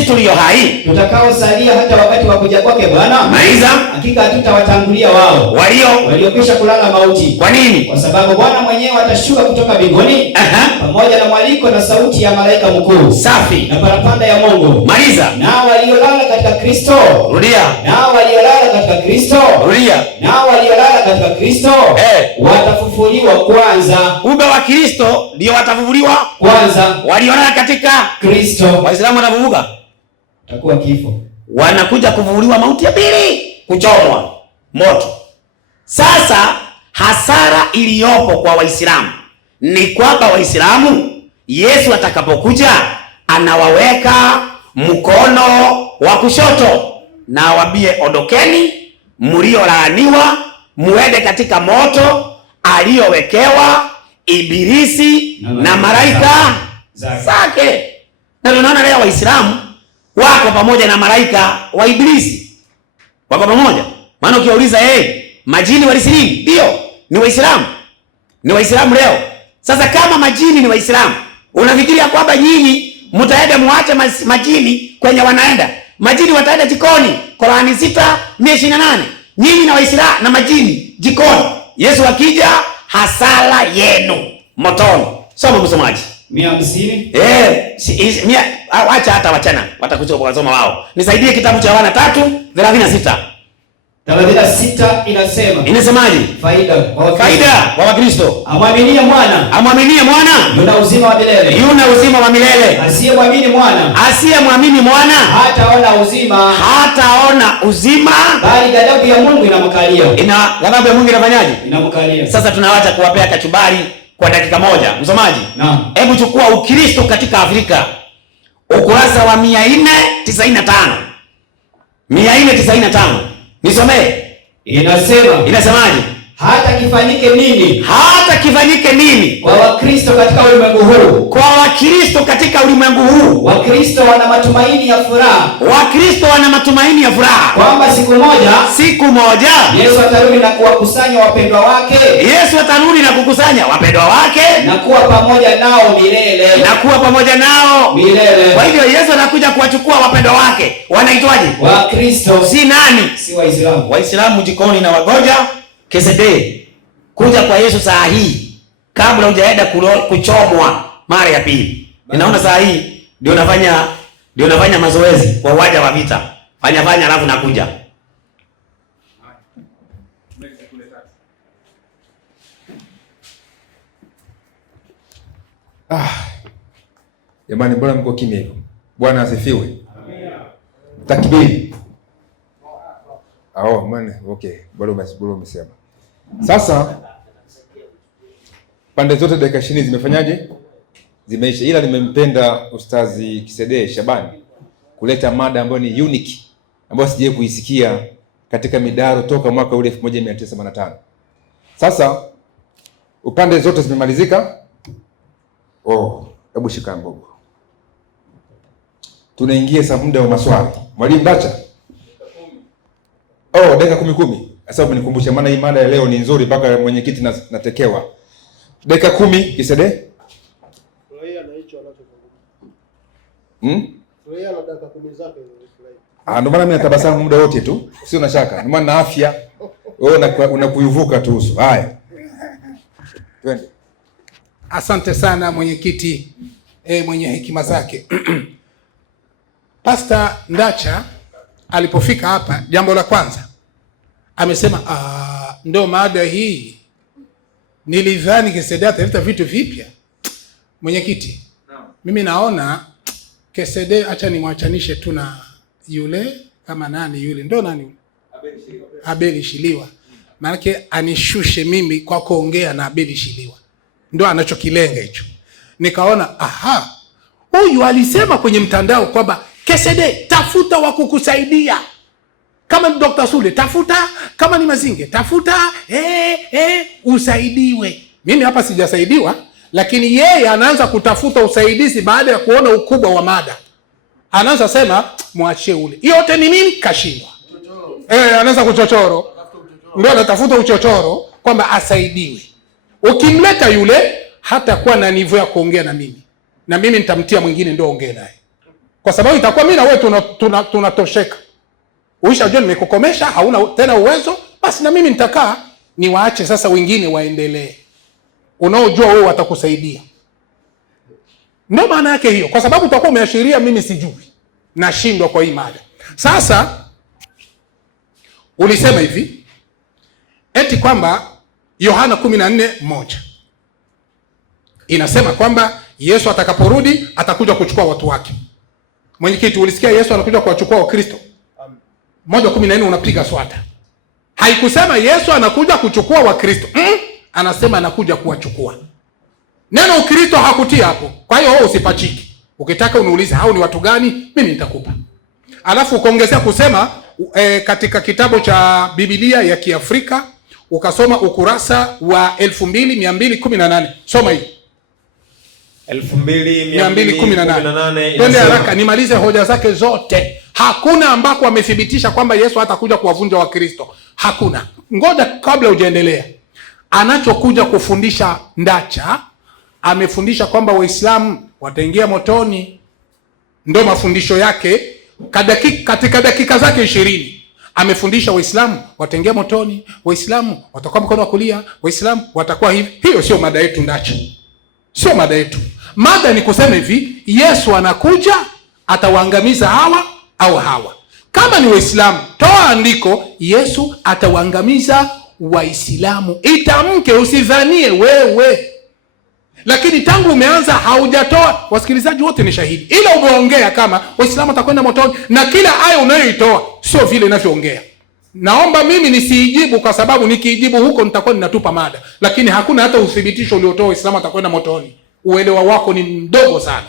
tulio hai tutakaosalia hata wakati wa kuja kwake Bwana, maiza, hakika hatutawatangulia wao waliokwisha kulala mauti. Kwa nini? Kwa sababu Bwana mwenyewe atashuka kutoka mbinguni pamoja na mwaliko na sauti ya malaika mkuu, safi, na parapanda ya Mungu. Maliza. Nao waliolala katika Kristo, rudia, nao waliolala katika Kristo, rudia, nao waliolala katika Kristo watafufuliwa kwanza. Ube wa Kristo ndio watafufuliwa kwanza. Waliolala katika Kristo, Waislamu watafufuka, takuwa kifo, wanakuja kufufuliwa mauti ya pili, kuchomwa moto. Sasa hasara iliyopo kwa Waislamu ni kwamba Waislamu Yesu atakapokuja anawaweka mkono wa kushoto na awaambie, ondokeni mliolaaniwa muende katika moto aliyowekewa Ibilisi na malaika zake. Na tunaona leo Waislamu wako pamoja na malaika wa Ibilisi, wako pamoja. Maana ukiwauliza majini walisilimu? Ndio, ni Waislamu, ni Waislamu leo. Sasa kama majini ni Waislamu, unafikiria kwamba nyinyi mtaenda muache majini kwenye wanaenda? Majini wataenda jikoni, Qur'ani 6:128. Nyinyi na Waislamu na majini jikoni. Yesu akija hasara yenu motoni. Soma msomaji. 150. Acha hata wachana, watakuja kusoma wao. Nisaidie kitabu cha Yohana 3:36. 36 inasemaje? Faida wa Wakristo. Amwaminie mwana yuna uzima wa milele. Asiyemwamini mwana hataona uzima, bali ghadhabu ya Mungu inamkalia. Ghadhabu ya Mungu inafanyaje? Inamkalia. Sasa tunaacha kuwapea kachumbari kwa dakika moja. Msomaji, hebu chukua Ukristo katika Afrika, ukurasa wa 495. 495. Nisomee. Inasemaje? Hata kifanyike nini kwa Wakristo katika ulimwengu huu? Wakristo wana matumaini ya furaha. Kwamba siku moja Yesu atarudi na kuwakusanya wapendwa wake. Na kuwa pamoja nao milele. Kwa hivyo Yesu anakuja kuwachukua wapendwa wake. Wanaitwaje? Wakristo. Si nani? Si Waislamu. Waislamu jikoni na wagoja kesede kuja kwa Yesu saa hii, kabla hujaenda kuchomwa mara ya pili. Ninaona saa hii ndio nafanya mazoezi kwa uwanja wa vita. Fanya alafu nakuja. Jamani, mbona mko kimya hivyo? Bwana asifiwe. Amina. Takbiri. Okay, bado umesema. Sasa pande zote dakika 20 zimefanyaje? Zimeisha, ila nimempenda Ustazi Kisede Shabani kuleta mada ambayo ni unique, ambayo sijawahi kuisikia katika midaro toka mwaka ule 1985. Sasa upande zote zimemalizika. Hebu shika mbogo. Tunaingia sasa muda wa maswali. Mwalimu Dacha. Dakika 10. Sasa umenikumbusha, maana hii mada ya leo ni nzuri mpaka mwenyekiti natekewa. Dakika 10 Kisede. Furahia na hicho anachozungumza. Furahia na dakika 10 zake. Ndio maana mimi natabasamu muda wote tu. Sio na shaka. Ndio maana na afya. Wewe unakuyuvuka tu uso. Haya. Twende. Asante sana mwenyekiti, mwenye hekima zake. Pastor Ndacha alipofika hapa, jambo la kwanza amesema ndio mada hii. Nilidhani Kisede ataleta vitu vipya. Mwenyekiti, mimi naona Kisede, acha nimwachanishe tu na yule kama nani yule, ndo nani yule? Abeli Shiliwa. Maana anishushe mimi kwa kuongea na Abeli Shiliwa. Ndio anachokilenga hicho. Nikaona huyu alisema kwenye mtandao kwamba Kisede, tafuta wa kukusaidia. Kama ni Dr. Sule tafuta, kama ni Mazinge tafuta, usaidiwe. Mimi hapa sijasaidiwa, lakini yeye anaanza kutafuta usaidizi baada ya kuona ukubwa wa mada. Anaanza sema mwachie ule. Yote ni nini? Kashindwa. Anaanza kuchochoro. Ndio anatafuta uchochoro kwamba asaidiwe. Ukimleta yule hata kuwa na nivo ya kuongea na mimi nitamtia mwingine ndio ongee naye, kwa sababu itakuwa mimi na wewe tunatosheka. Uishajua nimekukomesha, hauna tena uwezo, basi na mimi nitakaa niwaache sasa wengine waendelee, unaojua wewe watakusaidia. Ndio maana yake hiyo, kwa sababu utakuwa umeashiria mimi sijui, nashindwa kwa hii mada. Sasa ulisema hivi eti kwamba Yohana 14:1 inasema kwamba Yesu atakaporudi atakuja kuchukua watu wake. Mwenyekiti, ulisikia Yesu anakuja kuwachukua Wakristo? 1:14 unapiga swata. Haikusema Yesu anakuja kuchukua Wakristo. Anasema anakuja kuwachukua. Neno Ukristo hakutia hapo. Kwa hiyo wewe usipachiki. Ukitaka uniulize hao ni watu gani, mimi nitakupa. Alafu ukaongezea kusema katika kitabu cha Biblia ya Kiafrika ukasoma ukurasa wa 2218. Soma hii. 2218. Twende haraka nimalize hoja zake zote. Hakuna ambako amethibitisha kwamba Yesu hatakuja kuwavunja Wakristo. Hakuna. Ngoja kabla hujaendelea. Anachokuja kufundisha Ndacha, amefundisha kwamba Waislamu wataingia motoni. Ndio mafundisho yake. Katika dakika zake 20 amefundisha Waislamu wataingia motoni, Waislamu watakuwa mkono wa kulia, Waislamu watakuwa hivi. Hiyo sio mada yetu Ndacha. Sio mada yetu. Mada ni kusema hivi, Yesu anakuja atawaangamiza hawa au hawa. Kama ni Waislamu, toa andiko Yesu atawaangamiza Waislamu. Itamke, usidhanie wewe. Lakini tangu umeanza haujatoa, wasikilizaji wote ni shahidi. Ila umeongea kama Waislamu watakwenda motoni na kila aya unayoitoa sio vile inavyoongea. Naomba mimi nisijibu kwa sababu nikijibu huko nitakuwa ninatupa mada. Lakini hakuna hata uthibitisho uliotoa Waislamu watakwenda motoni. Uelewa wako ni mdogo sana.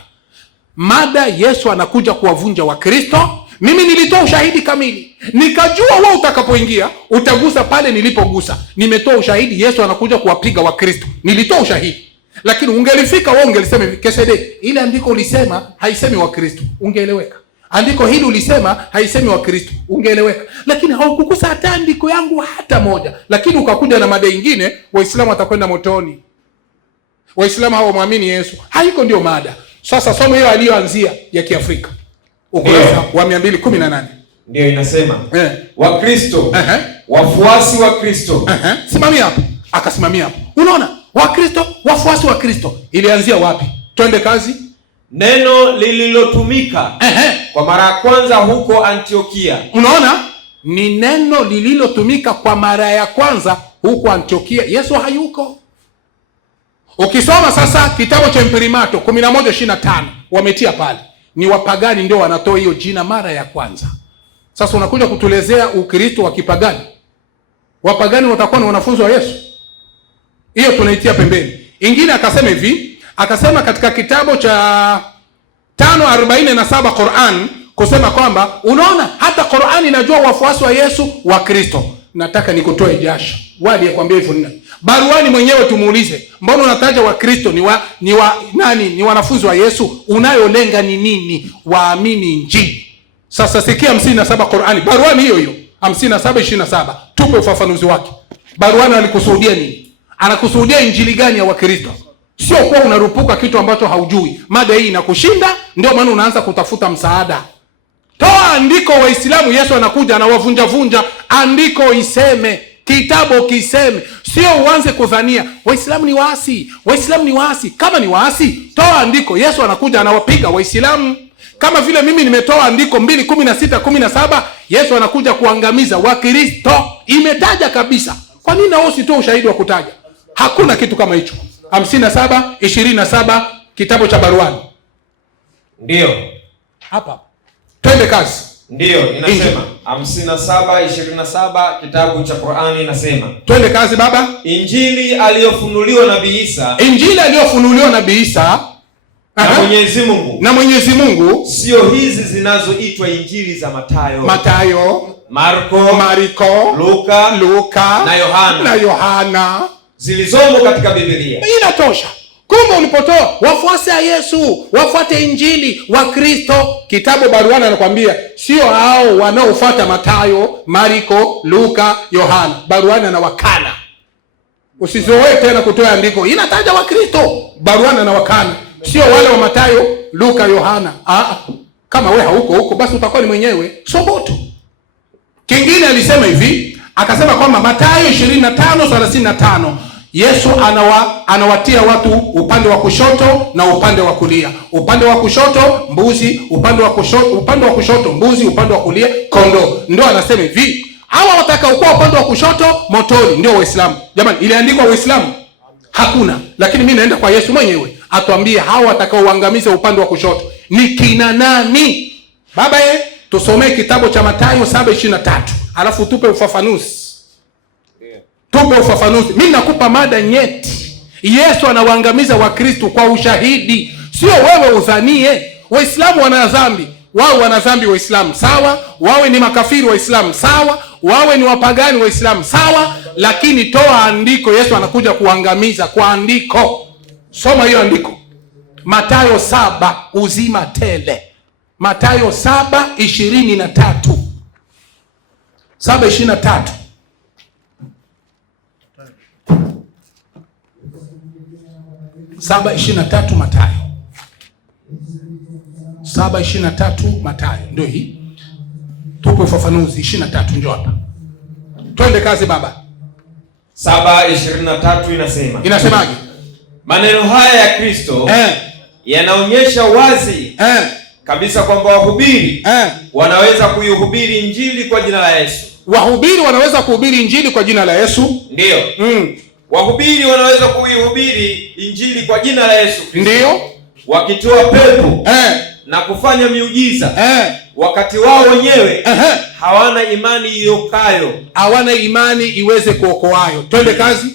Mada Yesu anakuja kuwavunja Wakristo. Mimi nilitoa ushahidi kamili. Nikajua wewe utakapoingia utagusa pale nilipogusa. Nimetoa ushahidi Yesu anakuja kuwapiga Wakristo. Nilitoa ushahidi. Lakini ungelifika wewe ungelisema hivi, Kesede, ile andiko ulisema haisemi Wakristo, ungeeleweka. Andiko hili ulisema haisemi Wakristo, ungeeleweka. Lakini haukugusa hata andiko yangu hata moja. Lakini ukakuja na mada nyingine, Waislamu watakwenda motoni, Waislamu hawamwamini Yesu. Haiko ndio mada. Sasa somo hiyo aliyoanzia ya Kiafrika ukurasa wa 218 ndio inasema Wakristo, wafuasi wa Kristo. Simamia hapo. Akasimamia hapo. Unaona? Wakristo, wafuasi wa Kristo. Ilianzia wapi? Twende kazi. Neno lililotumika kwa mara ya kwanza huko Antiokia. Unaona? Ni neno lililotumika kwa mara ya kwanza huko Antiokia. Yesu hayuko. Ukisoma sasa kitabu cha Imprimato 11:25 wametia pale. Ni wapagani ndio wanatoa hiyo jina mara ya kwanza. Sasa unakuja kutulezea Ukristo wa kipagani. Wapagani watakuwa ni wanafunzi wa Yesu. Hiyo tunaitia pembeni. Ingine akasema hivi, akasema katika kitabu cha 5:47 Qur'an kusema kwamba unaona hata Qur'an inajua wafuasi wa Yesu wa Kristo. Nataka nikutoe jasho. Wali yakwambia hivyo nini? Baruani mwenyewe tumuulize, mbona unataja wa Kristo ni wanafunzi wa Yesu? Unayolenga ni nini? Waamini Injili. Sasa sikia 57 Qur'ani. Baruani hiyo hiyo 57:27. Tupe ufafanuzi wake. Baruani alikusudia nini? Anakusudia Injili gani ya Wakristo? Sio kwa unarupuka kitu ambacho haujui. Mada hii inakushinda, ndio maana unaanza kutafuta msaada. Toa andiko Waislamu Yesu anakuja na wavunja. Andiko iseme, kitabu kiseme. Sio uanze kudhania Waislamu ni waasi. Waislamu ni waasi. Kama ni waasi, toa andiko Yesu anakuja anawapiga Waislamu. Kama vile mimi nimetoa andiko 2:16-17 Yesu anakuja kuangamiza Wakristo. Imetaja kabisa. Kwa nini na wewe usitoe ushahidi wa kutaja? Hakuna kitu kama hicho. 57:27 kitabu cha Baruani. Ndio. Hapa. Twende kazi. Ndio, inasema 57:27 kitabu cha Qur'ani inasema. Twende kazi baba. Injili aliyofunuliwa Nabii Isa. Injili aliyofunuliwa Nabii Isa na Mwenyezi Mungu sio hizi zinazoitwa injili za Matayo, Marko, Luka na Yohana zilizomo katika Biblia. Inatosha. Kumbe ulipotoa wafuasi wa Yesu wafuate Injili wa Kristo, kitabu Baruani anakuambia sio hao wanaofuata Matayo, Marko, Luka, Yohana. Baruani anawakana. Usizoe tena kutoa andiko. Inataja Wakristo, baruana na wakana. Sio wale wa Mathayo, Luka, Yohana. Kama we hauko huko basi utakuwa ni mwenyewe. Soboto. Kingine alisema hivi, akasema kwamba Mathayo 25:35 Yesu anawatia watu upande wa kushoto na upande wa kulia. Upande wa kushoto mbuzi, upande wa kushoto mbuzi, upande wa kulia kondoo. Ndio anasema hivi, hawa watakaokuwa upande wa kushoto motoni ndio Waislamu. Jamani, iliandikwa Waislamu? Hakuna. Lakini mimi naenda kwa Yesu mwenyewe atuambie hawa watakaoangamiza upande wa kushoto ni kina nani? Baba tusomee kitabu cha Mathayo 7:23 alafu tupe ufafanuzi. Tupe ufafanuzi. Mimi nakupa mada nyeti. Yesu anawaangamiza Wakristo kwa ushahidi. Sio wewe udhanie. Waislamu wana dhambi. Wao wana dhambi Waislamu. Sawa? Wawe ni makafiri Waislamu. Sawa? Wawe ni wapagani Waislamu. Sawa? Lakini toa andiko, Yesu anakuja kuangamiza kwa andiko. Soma hiyo andiko. Mathayo 7 uzima tele. Mathayo 7:23. 7:23. 7:23 Mathayo. 7:23 Mathayo. Ndio hii. Tupe ufafanuzi 23 njoo hapa. Twende kazi baba. 7:23 inasema. Inasemaje? Maneno haya ya Kristo yanaonyesha wazi kabisa kwamba wahubiri wanaweza kuihubiri Injili kwa jina la Yesu. Wahubiri wanaweza kuhubiri Injili kwa jina la Yesu? Ndio. Wahubiri wanaweza kuihubiri Injili kwa jina la Yesu Kristo. Ndio. Wakitoa pepo na kufanya miujiza wakati wao wenyewe hawana imani iokayo, hawana imani iweze kuokoayo. Twende kazi.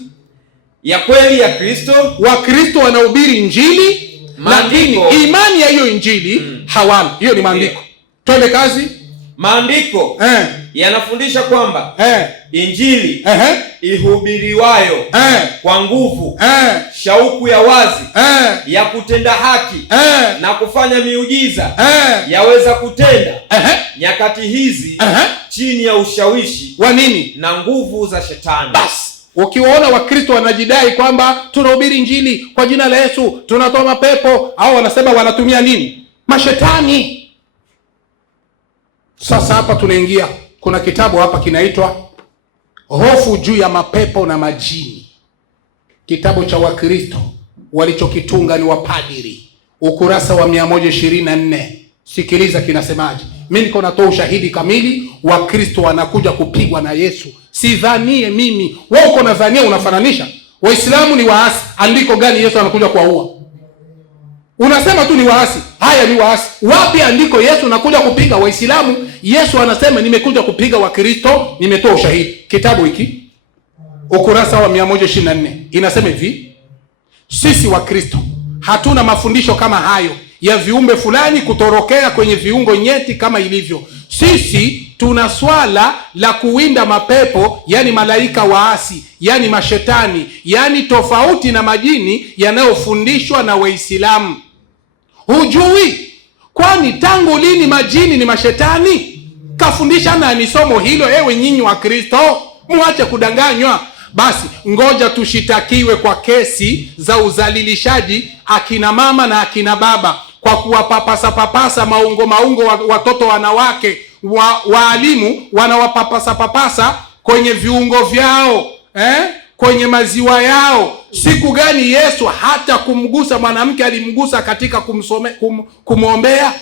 Ya kweli ya Kristo. Wakristo wanahubiri Injili, lakini imani ya hiyo Injili hawana. Hiyo ni maandiko. Twende kazi. Maandiko yanafundisha kwamba Injili ihubiriwayo kwa nguvu, shauku ya wazi ya kutenda haki na kufanya miujiza yaweza kutenda nyakati hizi chini ya ushawishi wa nini? Na nguvu za shetani. Basi ukiwaona Wakristo wanajidai kwamba tunahubiri Injili kwa jina la Yesu, tunatoa mapepo, au wanasema wanatumia nini? Mashetani. Sasa hapa tunaingia, kuna kitabu hapa kinaitwa Hofu juu ya mapepo na majini. Kitabu cha Wakristo walichokitunga ni wapadiri. Ukurasa wa 124. Sikiliza kinasemaje. Mimi niko natoa ushahidi kamili. Wakristo wanakuja kupigwa na Yesu. Sidhanie mimi. Wewe uko nadhania unafananisha. Waislamu ni waasi. Andiko gani Yesu anakuja kuwaua? Unasema tu ni waasi. Haya ni waasi. Wapi andiko Yesu anakuja kupiga Waislamu? Yesu anasema nimekuja kupiga Wakristo, nimetoa ushahidi. Kitabu hiki ukurasa wa 124 inasema hivi: sisi Wakristo hatuna mafundisho kama hayo ya viumbe fulani kutorokea kwenye viungo nyeti kama ilivyo. Sisi tuna swala la kuwinda mapepo, yani malaika waasi, yani mashetani, yani tofauti na majini yanayofundishwa na Waislamu. Hujui? Kwani tangu lini majini ni mashetani? Kafundisha nani somo hilo? Ewe nyinyi wa Kristo, muache kudanganywa. Basi ngoja tushitakiwe kwa kesi za uzalilishaji akina mama na akina baba kwa kuwapapasa maungo watoto wanawake. Waalimu wanawapapasa kwenye viungo vyao, kwenye maziwa yao. Siku gani Yesu hata kumgusa mwanamke alimgusa katika kumwombea?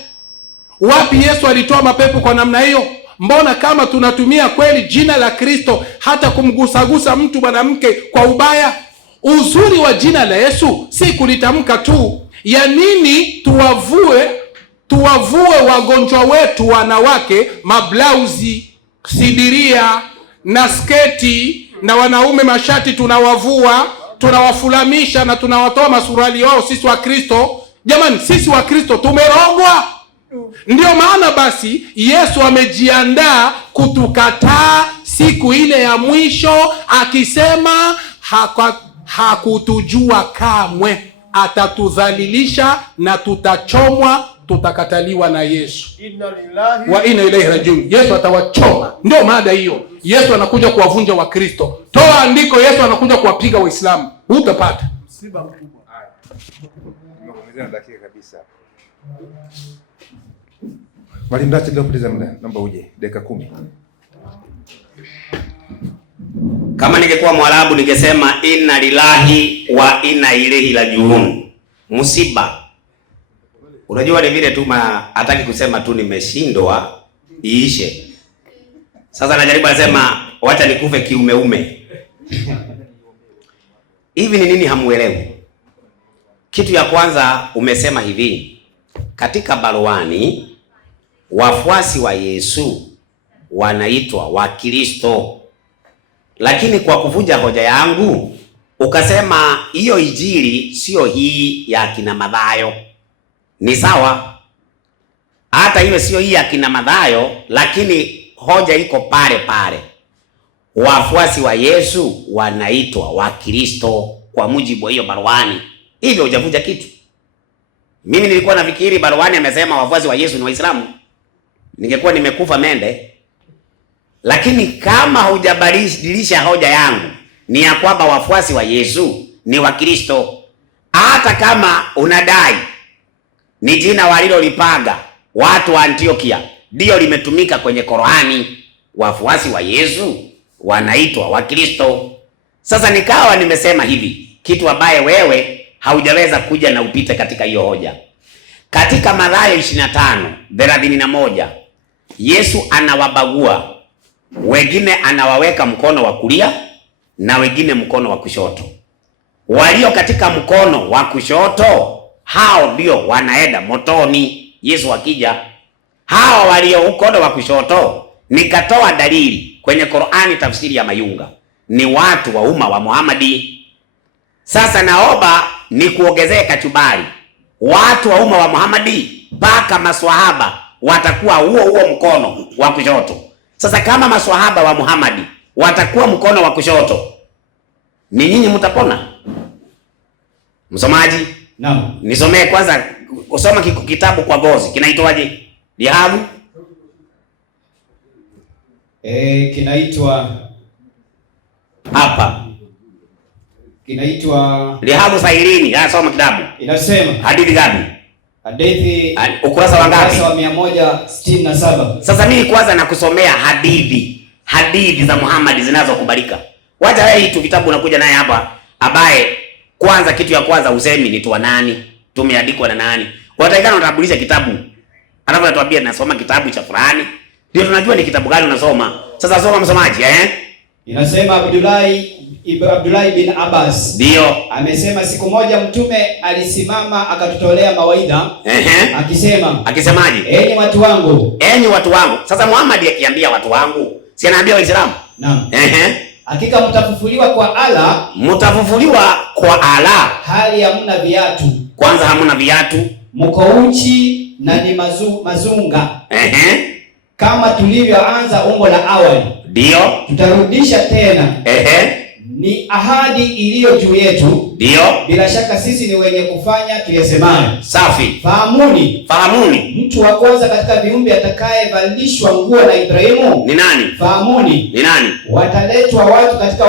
Wapi Yesu alitoa mapepo kwa namna hiyo? Mbona kama tunatumia kweli jina la Kristo hata kumgusagusa mtu mwanamke kwa ubaya? Uzuri wa jina la Yesu si kulitamka tu. Ya nini tuwavue wagonjwa wetu wanawake mablauzi, sidiria na sketi, na wanaume mashati tunawavua, tunawafulamisha na tunawatoa masuruali wao sisi wa Kristo? Jamani, sisi wa Kristo tumerogwa. Ndio maana basi Yesu amejiandaa kutukataa siku ile ya mwisho, akisema hakutujua kamwe, atatudhalilisha na tutachomwa tutakataliwa na Yesu. Wa inna ilaihi rajiun. Yesu atawachoma. Ndio mada hiyo. Yesu anakuja kuwavunja Wakristo. Toa andiko, Yesu anakuja kuwapiga Waislamu. Hutapata. Msiba mkubwa. Nimekuongezea dakika kabisa. Mwalimu Ndacha, ndio kupoteza muda. Naomba uje dakika 10. Kama ningekuwa Mwarabu ningesema inna lillahi wa inna ilaihi rajiun. Msiba. Unajua ni vile tu hataki kusema tu nimeshindwa iishe. Sasa anajaribu asema wacha nikufe kiumeume. Hivi ni nini hamuelewi? Kitu ya kwanza umesema hivi, katika baruani wafuasi wa Yesu wanaitwa Wakristo. Lakini kwa kuvunja hoja yangu ukasema hiyo injili sio hii ya kina Mathayo. Ni sawa, hata iwe sio hii ya kina Mathayo, lakini hoja iko pale pale. Wafuasi wa Yesu wanaitwa Wakristo kwa mujibu wa hiyo baruani. Hivyo hujavunja kitu. Mimi nilikuwa nafikiri baruani amesema wafuasi wa Yesu ni Waislamu, ningekuwa nimekufa mende. Lakini kama hujabadilisha hoja yangu ni ya kwamba wafuasi wa Yesu ni Wakristo, hata kama unadai ni jina walilolipaga watu wa Antiokia ndio limetumika kwenye Qur'ani, wafuasi wa Yesu wanaitwa Wakristo. Sasa nikawa nimesema hivi, kitu ambaye wewe haujaweza kuja na upite katika hiyo hoja. Katika Mathayo 25:31 Yesu anawabagua, wengine anawaweka mkono wa kulia na wengine mkono wa kushoto. Walio katika mkono wa kushoto hao ndio wanaenda motoni Yesu akija. Hao walio mkono wa kushoto, nikatoa dalili kwenye Qur'ani tafsiri ya Mayunga, ni watu wa umma wa Muhammadi. Sasa naomba nikuongezee kachubari, watu wa umma wa Muhammadi mpaka maswahaba watakuwa huo mkono wa kushoto. Sasa kama maswahaba wa Muhammadi watakuwa mkono wa kushoto, ni nyinyi mtapona? Msomaji? Naam. Nisomee kwanza, usoma kitabu kwa gozi. Kinaitwaje? Lihabu? Kinaitwa hapa. Kinaitwa Lihabu Sahirini. Soma kitabu. Inasema hadithi gani? Hadithi ukurasa wa ngapi? Ukurasa wa 167. Sasa mimi kwanza nakusomea hadithi za Muhammad zinazokubalika. Wacha wewe hitu vitabu unakuja naye hapa ambaye kwanza kitu ya kwanza usemi ni tu nani, tumeandikwa na nani. Wataikana unatambulisha kitabu. Alafu unatuambia nasoma kitabu cha fulani. Ndio tunajua ni kitabu gani unasoma. Sasa soma msomaji, Inasema Abdullah bin Abbas ndio amesema siku moja Mtume alisimama akatutolea mawaidha, akisemaje? Enyi watu wangu. Sasa Muhammad akiambia watu wangu, si anaambia Waislamu? Naam. Hakika mtafufuliwa kwa Allah. Hali hamna viatu. Kwanza hamna viatu. Mko uchi na ni mazunga. Kama tulivyoanza umbo la awali. Ndio. Tutarudisha tena. Ni ahadi iliyo juu yetu. Ndio. Bila shaka sisi ni wenye kufanya tuyasemayo. Safi. Fahamuni. Mtu wa kwanza katika viumbe atakayevalishwa nguo na Ibrahimu ni nani? Fahamuni. Ni nani? Wataletwa watu katika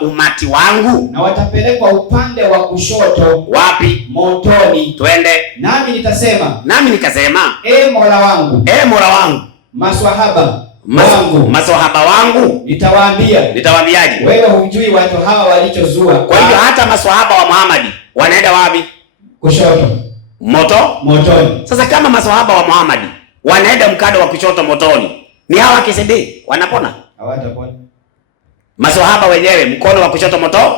umati wangu. Na watapelekwa upande wa kushoto. Wapi? Motoni. Twende. Nami nikasema. Mola wangu. Maswahaba wangu. Nitawaambiaje? Wewe hujui watu hawa walichozua. Kwa hiyo hata maswahaba wa Muhammad wanaenda wapi? Kushoto. Motoni. Sasa kama maswahaba wa Muhammad wanaenda mkado wa kushoto motoni, ni hawa kisidi wanapona? Hawatapona. Maswahaba wenyewe mkono wa kushoto motoni.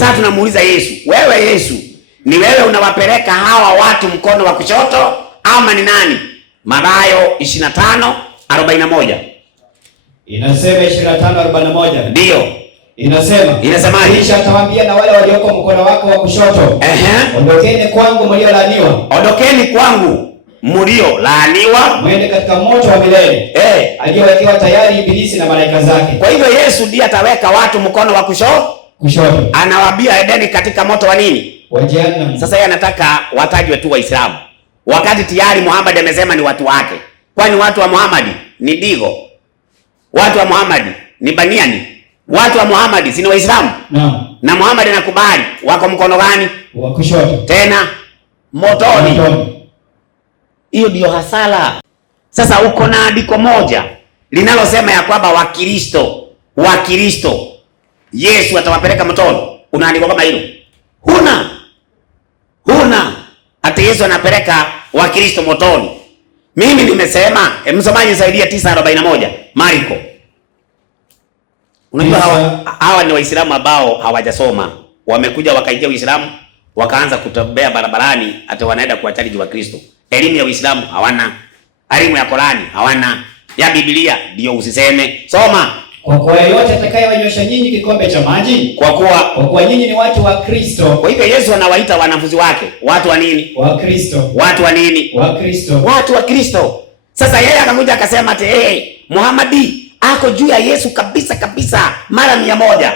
Sasa tunamuuliza Yesu, wewe Yesu, ni wewe unawapeleka hawa watu mkono wa kushoto ama ni nani? Mathayo 25:41. Inasema 25:41. Ndio. Inasema kisha atawaambia na wale walioko mkono wako wa kushoto, ondokeni kwangu mliolaaniwa, mwende katika moto wa milele aliyowekewa tayari Ibilisi na malaika zake. Kwa hivyo Yesu ndiye ataweka watu mkono wa kushoto. Anawaambia endeni katika moto wa nini? wa jehanamu. Sasa yeye anataka watajwe tu Waislamu, wakati tayari Muhammad amesema ni watu wake. Kwani watu wa Muhammad ni Digo? Watu wa Muhammad ni Baniani? Watu wa Muhammad si ni Waislamu? Naam. Na Muhammad anakubali wako mkono gani? Wa kushoto. Tena motoni. Hiyo ndio hasara. Sasa uko na andiko moja linalosema ya kwamba Wakristo Yesu atawapeleka motoni. Una andiko kama hilo? Huna. Hata Yesu anapeleka Wakristo motoni. Mimi nimesema, msomaji saidia 9:41 Marko. Unajua hawa ni Waislamu ambao hawajasoma. Wamekuja wakaingia Uislamu, wakaanza kutembea barabarani hata wanaenda kuwachallenge wa Kristo. Elimu ya Uislamu hawana. Elimu ya Qur'ani hawana. Ya Biblia ndio usiseme. Soma. Kwa kuwa yeyote atakayewanywesha nyinyi kikombe cha maji, kwa kuwa nyinyi ni watu wa Kristo. Kwa hivyo Yesu anawaita wanafunzi wake watu wa nini? Wa Kristo. Watu wa nini? Wa Kristo. Watu wa Kristo. Sasa yeye akakuja akasema ati Muhammad ako juu ya Yesu kabisa mara 100.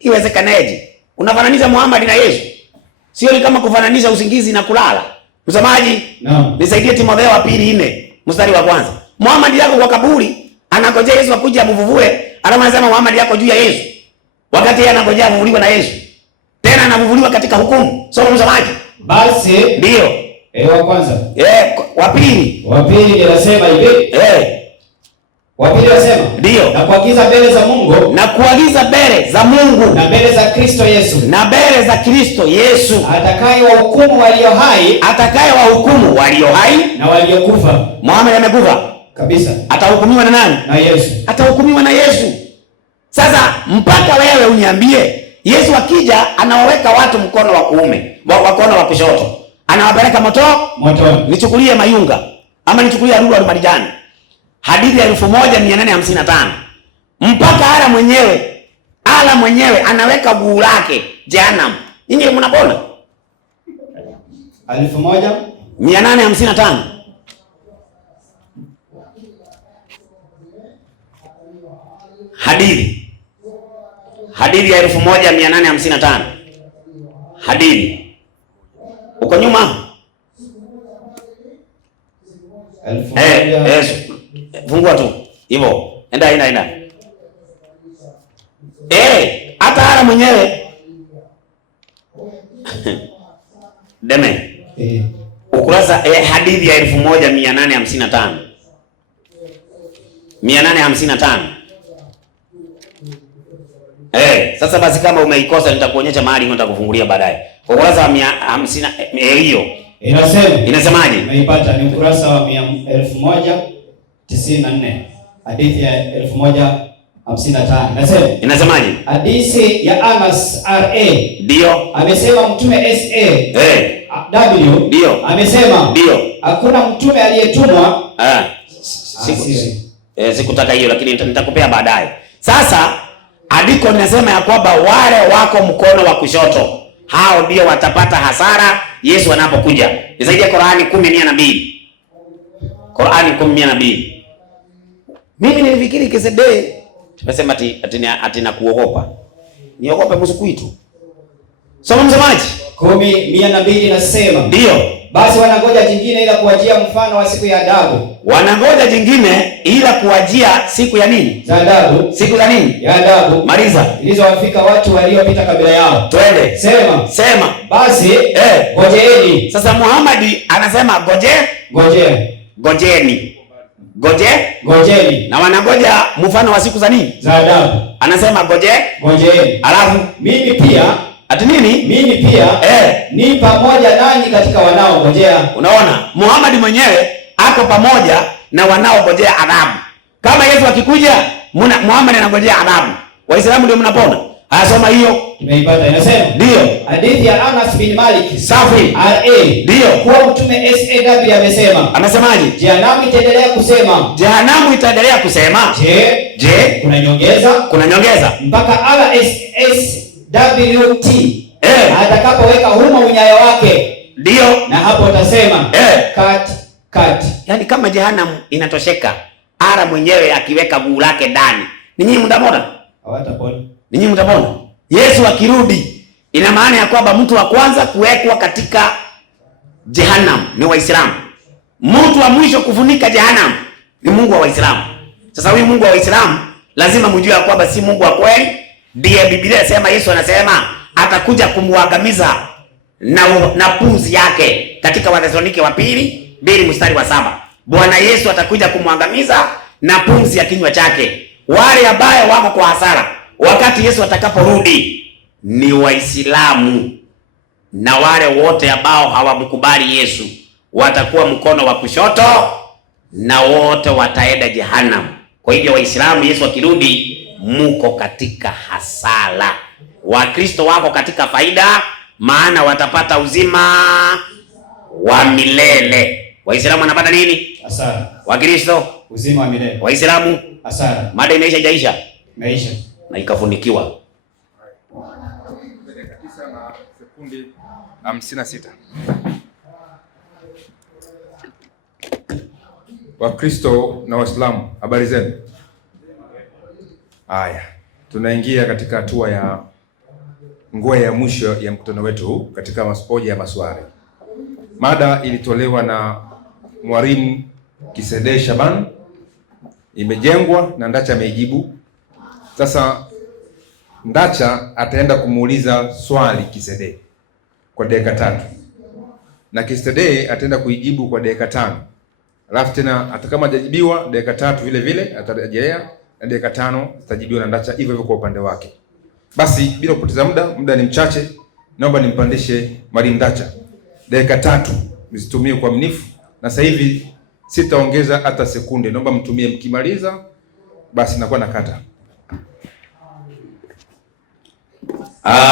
Iwezekanaje? Unafananisha Muhammad na Yesu? Sio ni kama kufananisha usingizi na kulala. Msamaji? Naam. Nisaidie Timotheo wa 2:4 mstari wa kwanza. Muhammad yako kwa kaburi anangojea Yesu akuje amvuvue, anasema Muhammad yako juu ya Yesu. Wakati yeye anangojea avuvuliwe na Yesu. Tena anavuvuliwa katika hukumu. Soma msamaji. Basi ndio. Wa kwanza. Wa pili. Wa pili anasema hivi. Wa pili anasema ndio. Na kuagiza mbele za Mungu. Na kuagiza mbele za Mungu. Na mbele za Kristo Yesu. Na mbele za Kristo Yesu. Atakayewahukumu walio hai. Atakayewahukumu walio hai. Na waliokufa. Muhammad amekufa. Kabisa. Atahukumiwa na nani? Na Yesu. Atahukumiwa na Yesu. Sasa mpaka wewe uniambie, Yesu akija anawaweka watu mkono wa kuume, mkono wa kushoto. Anawapeleka motoni. Nichukulie Mayunga ama nichukulie Aruru wa Marijani. Hadithi ya 1855. Mpaka ala mwenyewe anaweka guu lake jehanamu. Ninyi mnapona? 1855. Hadithi ya 1855. Hadithi. Uko nyuma? Fungua tu. Hivyo. Enda. Hata hara mwenyewe. Deme. Ukurasa hadithi ya 1855. 855. Sasa basi kama umeikosa nitakuonyesha mahali nitakufungulia baadaye. Ukurasa wa 50 hiyo. Inasemaje? Nimeipata, ni ukurasa wa 1194. Hadithi ya 1055. Inasemaje? Hadithi ya Anas RA. Ndio. Amesema mtume SA. W. Ndio. Amesema. Ndio. Hakuna mtume aliyetumwa. Sikutaka hiyo lakini nitakupea baadaye. Sasa andiko linasema ya kwamba wale wako mkono wa kushoto hao ndio watapata hasara Yesu anapokuja. Nisaidie Qur'ani 10:102. Qur'ani 10:102. Mimi nilifikiri Kisedee tumesema ati na kuogopa. Niogope msukwitu. Soma msemaji. 10:102 nasema. Ndio. Basi wanangoja jingine ila kuwajia mfano wa siku ya adabu. Wanangoja jingine ila kuwajia siku ya nini? Za adabu. Siku za nini? Ya adabu. Maliza. Ilizowafika watu waliopita kabila yao. Twende. Sema. Basi ngojeeni. Sasa Muhammad anasema ngojeni. Ngojeni. Na wanangoja mfano wa siku za nini? Za adabu. Anasema ngojeni. Alafu mimi pia ati nini? Mimi pia ni pamoja nanyi katika wanaongojea. Unaona? Muhammad mwenyewe ako pamoja na wanaongojea adhabu. Kama Yesu akikuja, Muhammad anangojea adhabu. Waislamu ndio mnapona. Asoma hiyo. Tumeipata inasema. Ndio. Hadithi ya Anas bin Malik. Safi. RA. Ndio. Kwa mtume SAW amesema. Amesemaje? Jehanamu itaendelea kusema. Je, kuna nyongeza? Mpaka RSSWT atakapoweka humo unyayo wake. Ndio. Na hapo utasema cut. Yaani kama jehanamu inatosheka, ara mwenyewe akiweka guu lake ndani. Ninyi mtapona? Hawatapona. Ninyi mtapona? Yesu akirudi ina maana ya kwamba mtu wa kwanza kuwekwa katika jehanamu ni Waislamu. Mtu wa mwisho kufunika jehanamu ni Mungu wa Waislamu. Sasa huyu Mungu wa Waislamu lazima mjue ya kwamba si Mungu wa kweli. Ndiye Biblia inasema, Yesu anasema atakuja kumwangamiza na pumzi yake katika Wathesalonike wa pili 2:7. Bwana Yesu atakuja kumwangamiza na pumzi ya kinywa chake. Wale ambao wako kwa hasara wakati Yesu atakaporudi ni Waislamu, na wale wote ambao hawamkubali Yesu watakuwa mkono wa kushoto na wote wataenda jehanamu. Kwa hivyo Waislamu, Yesu akirudi, muko katika hasara. Wakristo wako katika faida, maana watapata uzima wa milele. Waislamu wanapata nini? Hasara. Wakristo uzima wa milele. Waislamu hasara. Mada imeisha jaisha? Imeisha. Na ikafunikiwa. Dakika 9 na sekundi 56. Wakristo na Waislamu, habari zenu? Haya, tunaingia katika hatua ya ngwe ya mwisho ya mkutano wetu huu katika hoja ya maswali. Mada ilitolewa na Mwalimu Kisedee Shaban, imejengwa na Ndacha ameijibu. Sasa Ndacha ataenda kumuuliza swali Kisedee kwa dakika 3 na Kisedee ataenda kuijibu kwa dakika 5. Alafu tena hata kama hajajibiwa dakika 3 vile vile atarejelea na dakika 5 zitajibiwa na Ndacha hivyo hivyo kwa upande wake. Basi bila kupoteza muda ni mchache, naomba nimpandishe Mwalimu Ndacha. Dakika 3 mzitumie kwa uaminifu, na sasa hivi sitaongeza hata sekunde. Naomba mtumie, mkimaliza basi nakuwa nakata.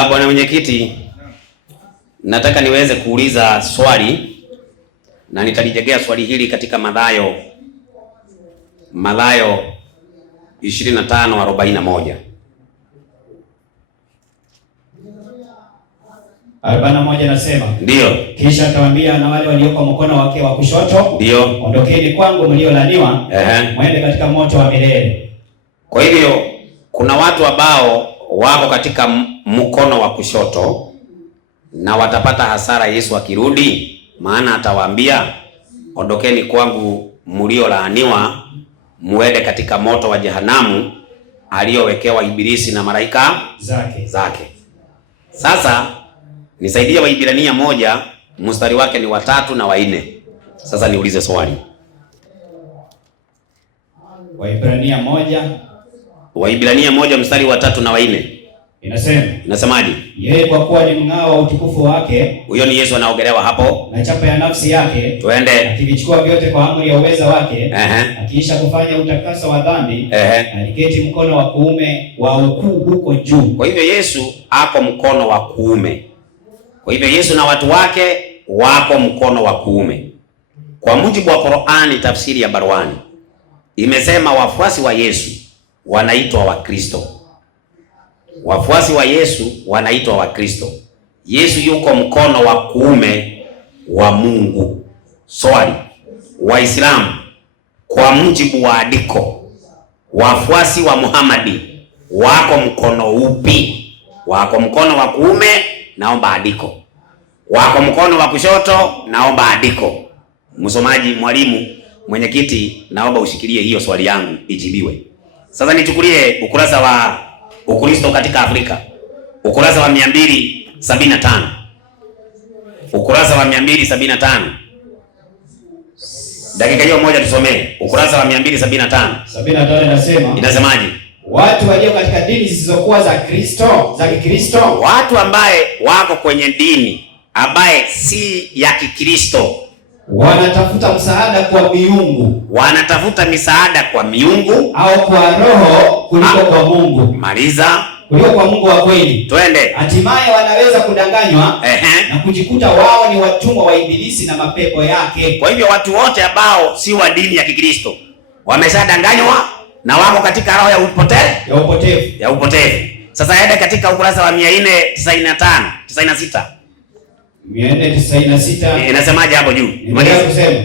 Bwana mwenyekiti, nataka niweze kuuliza swali na nitalijegea swali hili katika Mathayo 25:41. 41 nasema. Ndio. Kisha atawaambia na wale walioko mkono wake wa kushoto, ndio, ondokeni kwangu mliolaniwa, mwende katika moto wa milele. Kwa hivyo kuna watu ambao wako katika mkono wa kushoto na watapata hasara Yesu akirudi, maana atawaambia ondokeni kwangu mliolaaniwa, muende katika moto wa jehanamu aliyowekewa Ibilisi na malaika zake. Sasa nisaidie Waibrania 1 mstari wake ni wa 3 na wa 4. Sasa niulize swali. Waibrania 1 mstari wa 3 na wa 4. Inasemaje? Yeye kwa kuwa ni mng'ao wa utukufu wake. Huyo ni Yesu anaongelewa hapo. Na chapa ya nafsi yake. Twende. Akivichukua vyote kwa amri ya uweza wake. Akiisha kufanya utakaso wa dhambi. Aliketi mkono wa kuume wa ukuu huko juu. Kwa hivyo Yesu ako mkono wa kuume. Kwa hivyo Yesu na watu wake wako mkono wa kuume. Kwa mujibu wa Qur'ani, tafsiri ya Barwani imesema wafuasi wa Yesu wanaitwa Wakristo. Wafuasi wa Yesu wanaitwa Wakristo. Yesu yuko mkono wa kuume wa Mungu. Swali, Waislamu kwa mujibu wa andiko, wafuasi wa Muhammadi wako mkono upi? Wako mkono wa kuume? Naomba andiko. Wako mkono wa kushoto? Naomba andiko. Msomaji, mwalimu, mwenyekiti, naomba ushikilie hiyo swali yangu ijibiwe. Sasa nichukulie ukurasa wa Ukristo katika Afrika, ukurasa wa 275. Ukurasa wa 275. Dakika hiyo moja tusomee. Ukurasa wa 275. 75 inasemaje? Watu walio katika dini zisizokuwa za Kikristo, watu ambaye wako kwenye dini ambaye si ya Kikristo, wanatafuta msaada kwa miungu. Wanatafuta misaada kwa miungu au kwa roho kuliko kwa Mungu. Maliza. Kuliko kwa Mungu wa kweli. Twende. Hatimaye wanaweza kudanganywa na kujikuta wao ni watumwa wa Ibilisi na mapepo yake. Kwa hivyo watu wote ambao si wa dini ya Kikristo wameshadanganywa na wako katika roho ya upotevu. Sasa aende katika ukurasa wa 496. 496. Inasemaje hapo juu?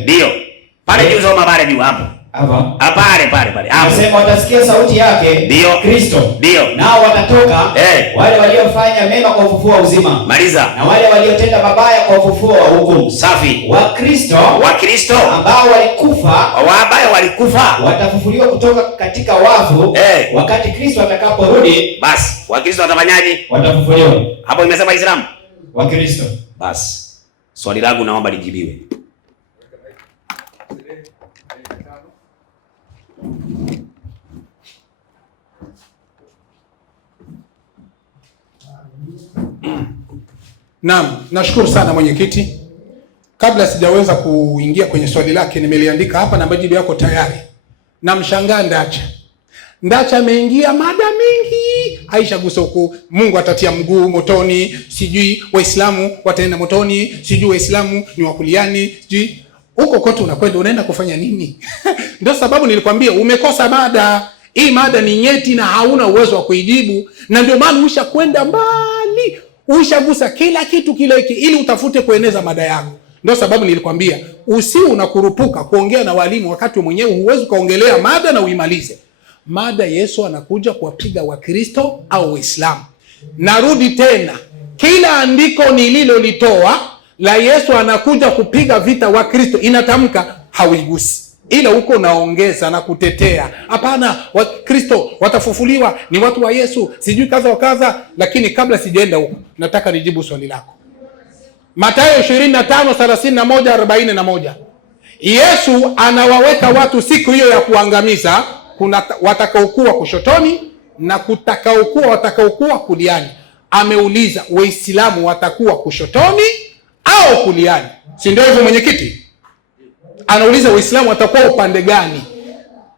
Ndio. Pale juu, soma pale juu hapo. Pale. Anasema watasikia sauti yake, ndio Kristo. Ndio. Nao watatoka wale waliofanya mema kwa ufufuo wa uzima. Maliza. Na wale waliotenda mabaya kwa ufufuo wa hukumu. Safi. Wakristo ambao walikufa watafufuliwa kutoka katika wafu wakati Kristo atakaporudi. Basi, Wakristo watafanyaje? Watafufuliwa. Hapo imesema Islamu. Wakristo. Basi. Swali langu naomba lijibiwe. Naam, nashukuru sana mwenyekiti. Kabla sijaweza kuingia kwenye swali lake, nimeliandika hapa na majibu yako tayari. Namshangaa Ndacha ameingia mada mingi. Aisha Gusoko, Mungu atatia mguu motoni, sijui Waislamu wataenda motoni, sijui Waislamu ni wakuliani, sijui huko kote unaenda kufanya nini? Ndio sababu nilikwambia umekosa mada. Hii mada ni nyeti na hauna uwezo wa kuijibu, na ndio maana ushakwenda mbali. Ushagusa kila kitu kile ili utafute kueneza mada yako. Ndio sababu nilikwambia usiwe unakurupuka kuongea na walimu wakati mwenyewe huwezi kaongelea mada na uimalize. Mada Yesu anakuja kuwapiga Wakristo au Waislamu. Narudi tena, kila andiko nililolitoa la Yesu anakuja kupiga vita Wakristo inatamka hauigusi. Ila huko naongeza na kutetea. Hapana, Wakristo watafufuliwa, ni watu wa Yesu, sijui kaza wa kaza. Lakini kabla sijaenda huko, nataka nijibu swali lako. Mathayo 25:31-41. Yesu anawaweka watu siku hiyo ya kuangamiza. Kuna watakaokuwa kushotoni na watakaokuwa kuliani. Ameuliza Waislamu watakuwa kushotoni au kuliani? Si ndio hivyo mwenyekiti? Anauliza Waislamu watakuwa upande gani?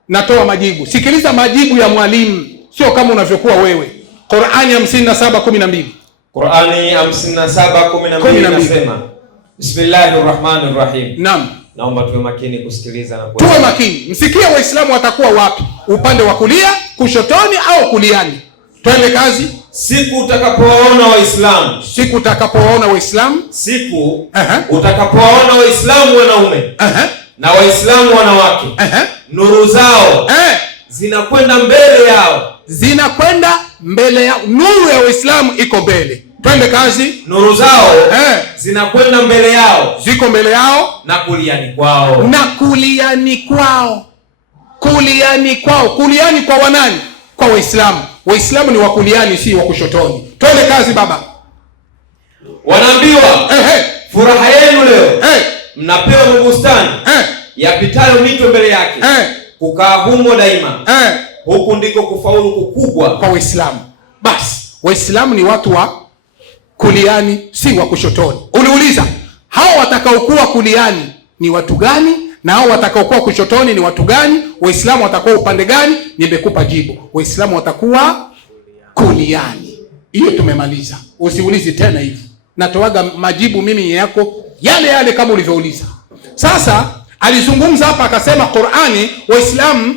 Natoa majibu. Sikiliza majibu ya mwalimu, sio kama unavyokuwa wewe. Qur'ani 57:12. Qur'ani 57:12 inasema, Bismillahirrahmanirrahim. Naam. Naomba tuwe makini kusikiliza na tuwe makini. Msikie Waislamu watakuwa wapi? Upande wa kulia, kushotoni au kuliani? Twende kazi. Siku utakapowaona Waislamu. Siku utakapowaona Waislamu. Siku utakapowaona Waislamu wanaume na Waislamu wanawake. Nuru zao zinakwenda mbele yao. Zinakwenda mbele yao. Nuru ya Waislamu iko mbele. Twende kazi. Nuru zao zinakwenda mbele yao. Ziko mbele yao na kuliani kwao. Na kuliani kwao. Kuliani kwao. Kuliani kwa wanani? Kwa Waislamu. Waislamu ni wakuliani, si wa kushotoni. Twende kazi baba. Wanaambiwa furaha yenu leo mnapewa mabustani yapitayo mito mbele yake, kukaa humo daima. Huku ndiko kufaulu kukubwa kwa Waislamu. Basi Waislamu ni watu wa kuliani, si wa kushotoni. Uliuliza hao watakaokuwa kuliani ni watu gani na hao watakaokuwa kushotoni ni watu gani? Waislamu watakuwa upande gani? Nimekupa jibu. Waislamu watakuwa kuliani. Hiyo tumemaliza. Usiulizi tena hivi. Natoaga majibu mimi yako yale kama ulivyouliza. Sasa alizungumza hapa akasema Qur'ani Waislamu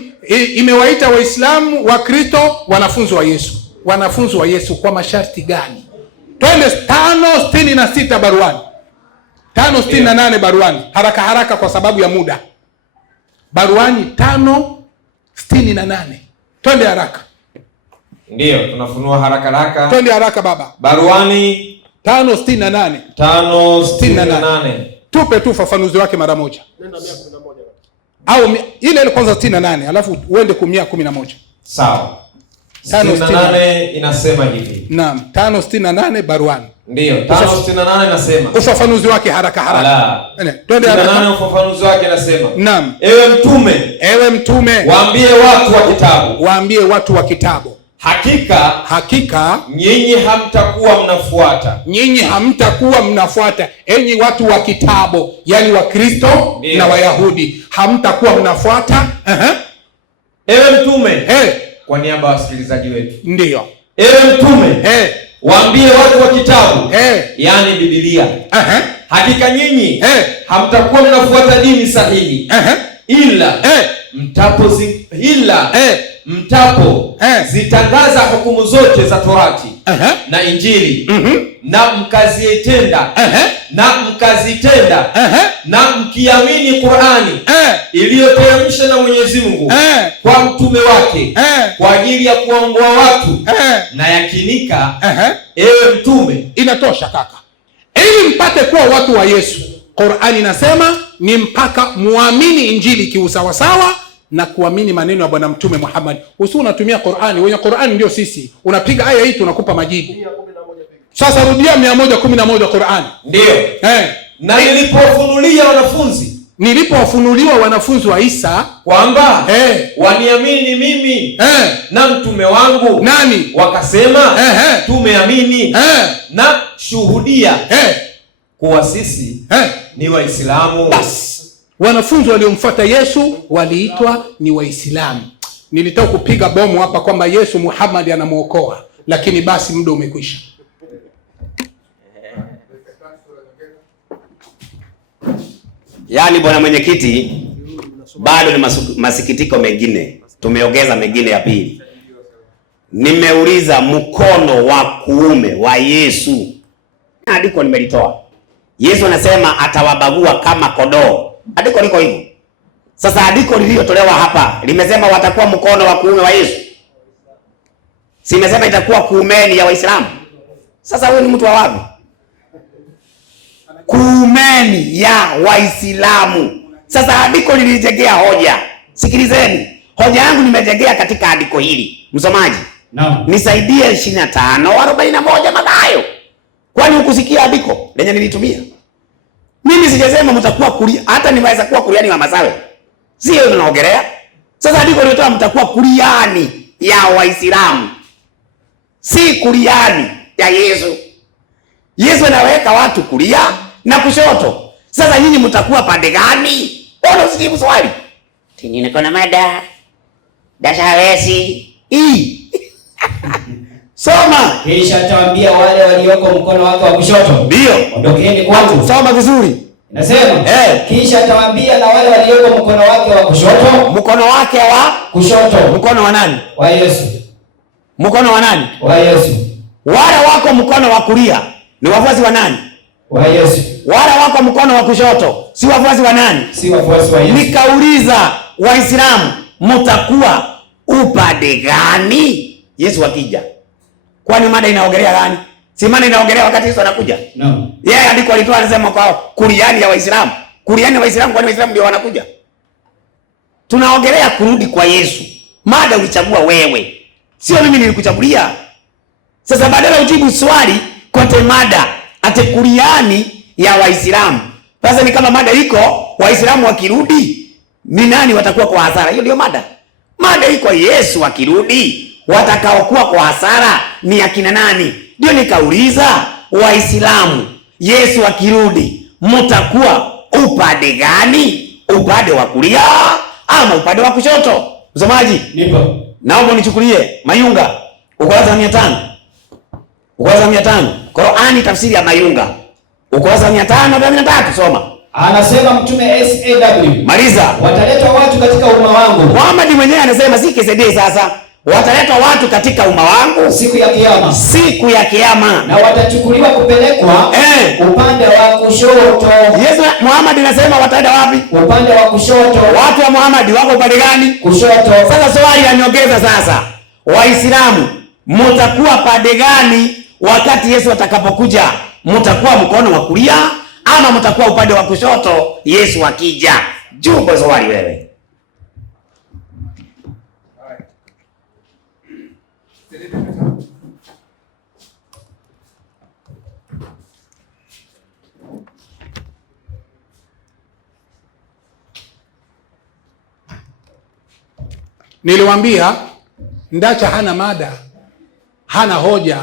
imewaita Waislamu Wakristo wanafunzi wa Yesu. Wanafunzi wa Yesu kwa masharti gani? Twende 5:66 baruani. 5:68 baruani. Haraka kwa sababu ya muda. Baruani 5:68. Twende haraka. Ndio, tunafunua haraka. Twende haraka baba. Baruani 5:68. 5:68. Tupe tu ufafanuzi wake mara moja. Nenda 111. Au ile kwanza 68, alafu uende 111. Sawa. 5:68 inasema hivi. Naam, 5:68 baruani. Ndio, 5:68 inasema. Ufafanuzi wake haraka. Twende haraka. 5:68 ufafanuzi wake inasema. Naam. Ewe mtume, waambie watu wa kitabu. Hakika nyinyi hamtakuwa mnafuata. Enyi watu wa kitabu, yani Wakristo na Wayahudi, hamtakuwa mnafuata. Ewe mtume, kwa niaba ya wasikilizaji wetu. Ndio. Ewe mtume, waambie watu wa kitabu, yani Biblia. Hakika nyinyi hamtakuwa mnafuata dini sahihi, ila mtapo zitangaza hukumu zote za Torati na Injili na mkazitenda na mkiamini Qur'ani iliyoteremshwa na Mwenyezi Mungu kwa mtume wake kwa ajili ya kuongoa watu na yakinika, ewe mtume. Inatosha kaka, ili mpate kuwa watu wa Yesu. Qur'ani inasema ni mpaka muamini Injili kiusawasawa na kuamini maneno ya Bwana Mtume Muhammad. Usi unatumia Qur'ani, wenye Qur'ani ndio sisi. Unapiga aya hii tunakupa majibu. Sasa rudia 111 Qur'ani. Ndio. Na nilipowafunuliwa wanafunzi wa Isa kwamba waniamini mimi na mtume wangu, nani? Wakasema tumeamini na shuhudia kuwa sisi ni Waislamu. Bas, wanafunzi waliomfuata Yesu waliitwa ni Waislamu. Nilitaka kupiga bomu hapa kwamba Yesu Muhammad anamuokoa, lakini basi muda umekwisha. Yaani bwana mwenyekiti, bado ni masikitiko mengine, tumeongeza mengine ya pili. Nimeuliza mkono wa kuume wa Yesu, andiko nimelitoa. Yesu anasema atawabagua kama kondoo. Andiko liko hivyo. Sasa andiko lililotolewa hapa limesema watakuwa mkono wa kuume wa Yesu. Si imesema itakuwa kuumeni ya Waislamu. Sasa wewe ni mtu wa wapi? Kuumeni ya Waislamu. Sasa andiko lilijegea hoja. Sikilizeni. Hoja yangu nimejegea katika andiko hili. Msomaji. Naam. Nisaidie 25:41 Mathayo. Kwani ukusikia andiko lenye nilitumia? Mimi sijasema mtakuwa kulia, hata nimeweza kuwa kuliani wa Masawe. Sio tunaongelea. Sasa andiko linatoa mtakuwa kuliani ya Waislamu. Si kuliani ya Yesu. Yesu anaweka watu kulia na kushoto. Sasa nyinyi mtakuwa pande gani? Ona usijibu swali. Tingine kona mada. Dashawesi. Soma. Kisha atawaambia wale walioko mkono wake wa kushoto, ndio, ondokeni kwangu. Soma vizuri. Nasema, kisha atawaambia na wale walioko mkono wake wa kushoto. Mkono wake wa kushoto. Mkono wa nani? Wa Yesu. Mkono wa nani? Wa Yesu. Wale wako mkono wa kulia ni wafuasi wa nani? Wa Yesu. Wale wako mkono wa kushoto si wafuasi wa nani? Si wafuasi wa Yesu. Nikauliza, Waislamu mtakuwa upande gani Yesu akija? Kwani mada inaongelea gani? Si mada inaongelea wakati Yesu anakuja? No. Yeye andiko alitoa anasema kwa kuliani ya Waislamu. Kuliani ya Waislamu, kwani Waislamu ndio wanakuja? Tunaongelea kurudi kwa Yesu. Mada ulichagua wewe. Sio mimi nilikuchagulia. Sasa badala ujibu swali kote mada ate kuliani ya Waislamu. Sasa ni kama mada iko Waislamu wakirudi ni nani watakuwa kwa hasara? Hiyo ndio mada. Mada iko Yesu akirudi watakaokuwa kwa hasara ni akina nani? Ndio nikauliza, Waislamu Yesu akirudi mtakuwa upande gani? Upande wa kulia ama upande wa kushoto? Msomaji, nipo. Naomba nichukulie Mayunga ukurasa 500. Ukurasa 500. Qur'ani tafsiri ya Mayunga. Ukurasa 543 soma. Anasema mtume SAW. Maliza. Wataletwa watu katika umma wangu. Muhammad mwenyewe anasema si KCD sasa. Wataletwa watu katika umma wangu siku ya kiyama. Siku ya kiyama. Na watachukuliwa kupelekwa upande wa kushoto. Yesu Muhammad anasema wataenda wapi? Upande wa kushoto. Watu wa Muhammad wako upande gani? Kushoto. Sasa swali yaniongeza sasa. Waislamu mtakuwa pande gani wakati Yesu atakapokuja? Mtakuwa mkono wa kulia ama mtakuwa upande wa kushoto Yesu akija? Jumbo swali wewe. Niliwaambia Ndacha hana mada, hana hoja.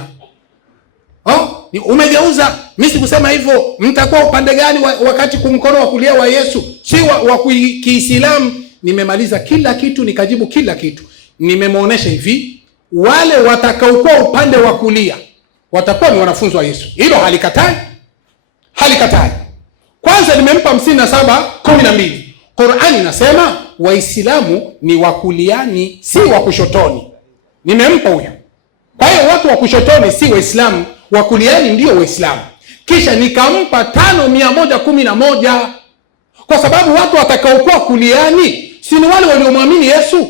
Umegeuza. Mimi sikusema hivyo. Mtakuwa upande gani wakati kumkono wa kulia wa Yesu si wa Kiislamu? Nimemaliza kila kitu, nikajibu kila kitu. Nimemuonesha hivi, wale watakaokuwa upande wa kulia watakuwa ni wanafunzi wa Yesu. Hilo halikatai. Halikatai. Kwanza nimempa 57:12. Qur'ani inasema Waislamu ni wa kuliani si wa kushotoni. Nimempa huyo. Kwa hiyo watu wa kushotoni si Waislamu, wa kuliani ndio Waislamu. Kisha nikampa 5,111 kwa sababu watu watakaokuwa kuliani si ni wale waliomwamini Yesu,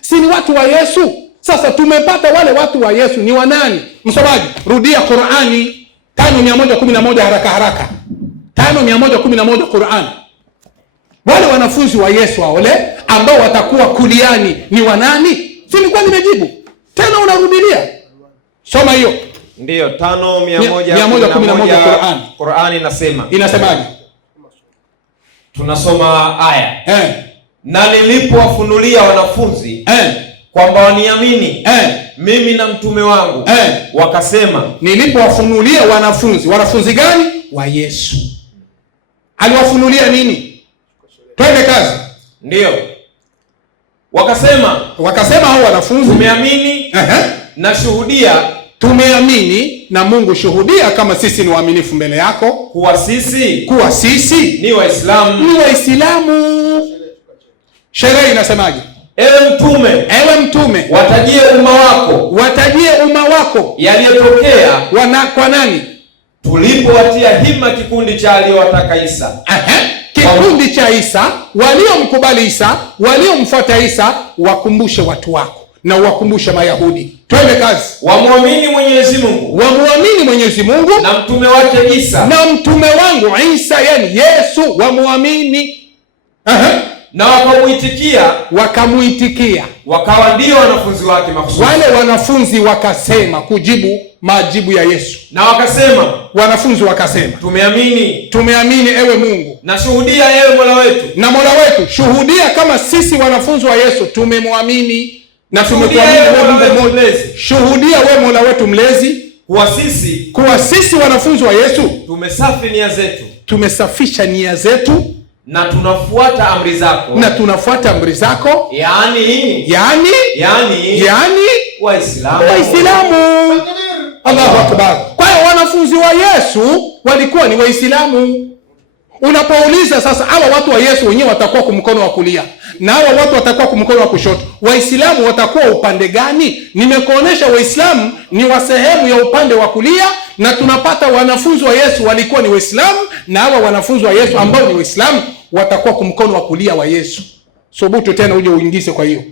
si ni watu wa Yesu. Sasa tumepata wale watu wa Yesu ni wanani? Msomaji, rudia Qur'ani 5,111 haraka haraka. 5,111 Qur'ani. Wale wanafunzi wa Yesu wale ambao watakuwa kuliani ni wanani? Si nilikuwa nimejibu. Tena unarudilia. Soma hiyo. Ndiyo, 5,111 Qur'ani inasema. Inasemaje? Tunasoma aya. Na nilipowafunulia wanafunzi kwamba waniamini mimi na mtume wangu wakasema. Nilipowafunulia wanafunzi gani? Wa Yesu. Aliwafunulia nini? Twende kazi. Ndiyo. Wakasema hao wanafunzi, tumeamini na shuhudia. Tumeamini na Mungu shuhudia kama sisi ni waaminifu mbele yako kuwa sisi ni Waislamu. Sheria inasemaje? Ewe mtume, watajie umma wako yaliyotokea kwa nani? Tulipowatia hima kikundi cha aliyowataka Isa. Kikundi cha Isa, waliomkubali Isa, waliomfuata Isa, wakumbushe watu wako na wakumbushe Mayahudi. Twende kazi. Wamwamini Mwenyezi Mungu na mtume wake Isa, na mtume wangu Isa, yani Yesu, wamwamini. Na wakamuitikia wakawa ndio wanafunzi wake mahususi. Wale wanafunzi wakasema kujibu majibu ya Yesu, na wanafunzi wakasema tumeamini ewe Mungu, na shuhudia ewe Mola wetu, na Mola wetu shuhudia kama sisi wanafunzi wa Yesu tumemwamini na tumekuamini wewe Mungu mlezi. Shuhudia wewe Mola wetu mlezi kuwa sisi wanafunzi wa Yesu tumesafisha nia zetu na tunafuata amri zako, yani Waislamu. Allahu Akbar. Kwa hiyo wanafunzi wa Yesu walikuwa ni Waislamu. Unapouliza sasa hawa watu wa Yesu wenyewe watakuwa kumkono wa kulia na hawa watu watakuwa kumkono wa kushoto, Waislamu watakuwa upande gani? Nimekuonesha Waislamu ni wa sehemu ya upande wa kulia, na tunapata wanafunzi wa Yesu walikuwa ni Waislamu, na hawa wanafunzi wa Yesu ambao ni Waislamu watakuwa kumkono wa kulia wa Yesu. Subutu tena uje uingize. Kwa hiyo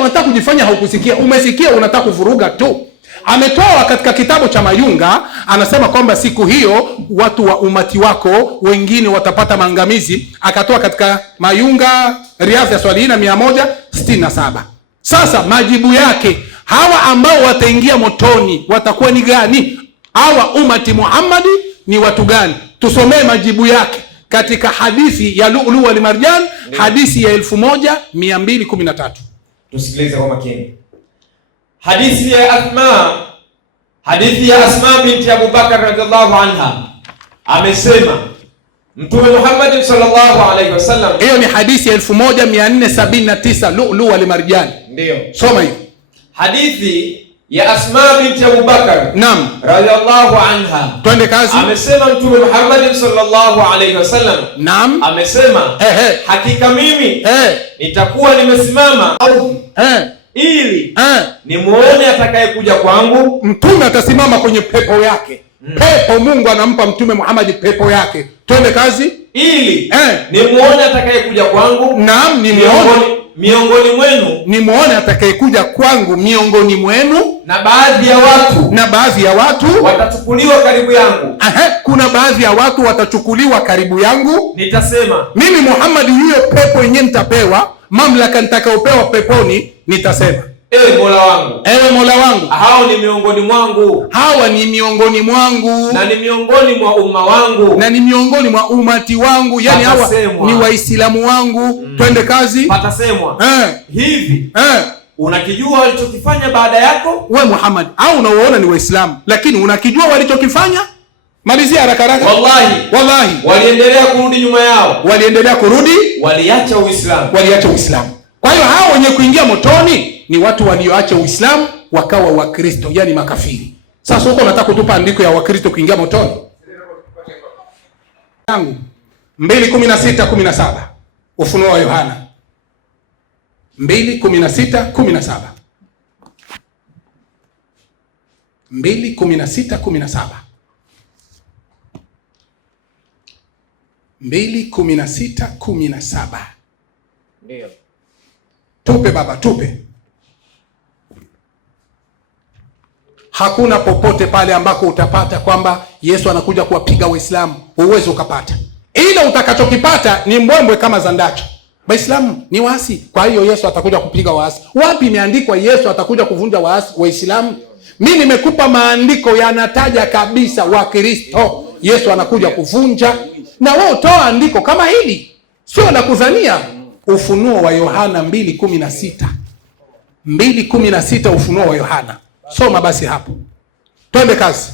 unataka kujifanya haukusikia, umesikia, unataka kuvuruga tu. Ametoa katika kitabu cha Mayunga, anasema kwamba siku hiyo watu wa umati wako wengine watapata maangamizi. Akatoa katika Mayunga Riyadh ya Swalihina 167. Sasa majibu yake, hawa ambao wataingia motoni watakuwa ni gani? Hawa umati Muhammadi ni watu gani? Tusomee majibu yake katika hadithi ya Lu'lu' wal Marjan, hadithi ya 1213. Tusikilize kwa makini. Hadithi ya Asma binti Abu Bakar radhiallahu anha amesema Mtume Muhammad sallallahu alaihi wasallam. Hiyo ni hadithi ya 1479 Lu'lu' wal Marjan. Ndio. Soma hiyo. Hadithi ya Asma binti Abu Bakar radhiallahu anha. Twende kazi. Amesema Mtume Muhammad sallallahu alaihi wasallam. Naam. Amesema hakika mimi nitakuwa nimesimama ili nimuone atakayekuja kwangu. Mtume atasimama kwenye pepo yake. Pepo, Mungu anampa Mtume Muhammad pepo yake. Twende kazi. Ili nimuone atakayekuja kwangu. Naam, miongoni mwenu, nimuone atakayekuja kwangu miongoni mwenu, na baadhi ya watu watachukuliwa karibu yangu. Kuna baadhi ya watu watachukuliwa karibu yangu. Nitasema mimi Muhammad, hiyo pepo yenyewe nitapewa, mamlaka nitakayopewa peponi, nitasema ewe Mola wangu, hao ni miongoni mwangu, hawa ni miongoni mwangu, na ni miongoni mwa umma wangu, na ni miongoni mwa umati wangu, yani hawa ni Waislamu wangu. Twende kazi. Patasemwa hivi, unakijua walichokifanya baada yako we Muhammad, au unaoona ni Waislamu lakini unakijua walichokifanya? Malizia haraka haraka. Wallahi waliendelea kurudi nyuma yao, waliacha Uislamu. Kwa hiyo hao wenye kuingia motoni ni watu walioacha Uislamu wakawa Wakristo, yani makafiri. Sasa huko nataka kutupa andiko ya Wakristo kuingia motoni. Yangu 2:16-17 Ufunuo wa Yohana 2:16-17. 2:16-17. 2:16-17. Ndio. Tupe baba, tupe. Hakuna popote pale ambako utapata kwamba Yesu anakuja kuwapiga Waislamu, uweze ukapata. Ila utakachokipata ni mbwembwe kama za ndacha. Waislamu ni waasi, kwa hiyo Yesu atakuja kupiga waasi. Wapi imeandikwa Yesu atakuja kuvunja waasi Waislamu? Mimi nimekupa maandiko yanataja kabisa Wakristo Yesu anakuja kuvunja, na wewe toa andiko kama hili, sio la kudhania. Ufunuo wa Yohana 2:16. 2:16 Ufunuo wa Yohana. Soma basi hapo. Twende kazi.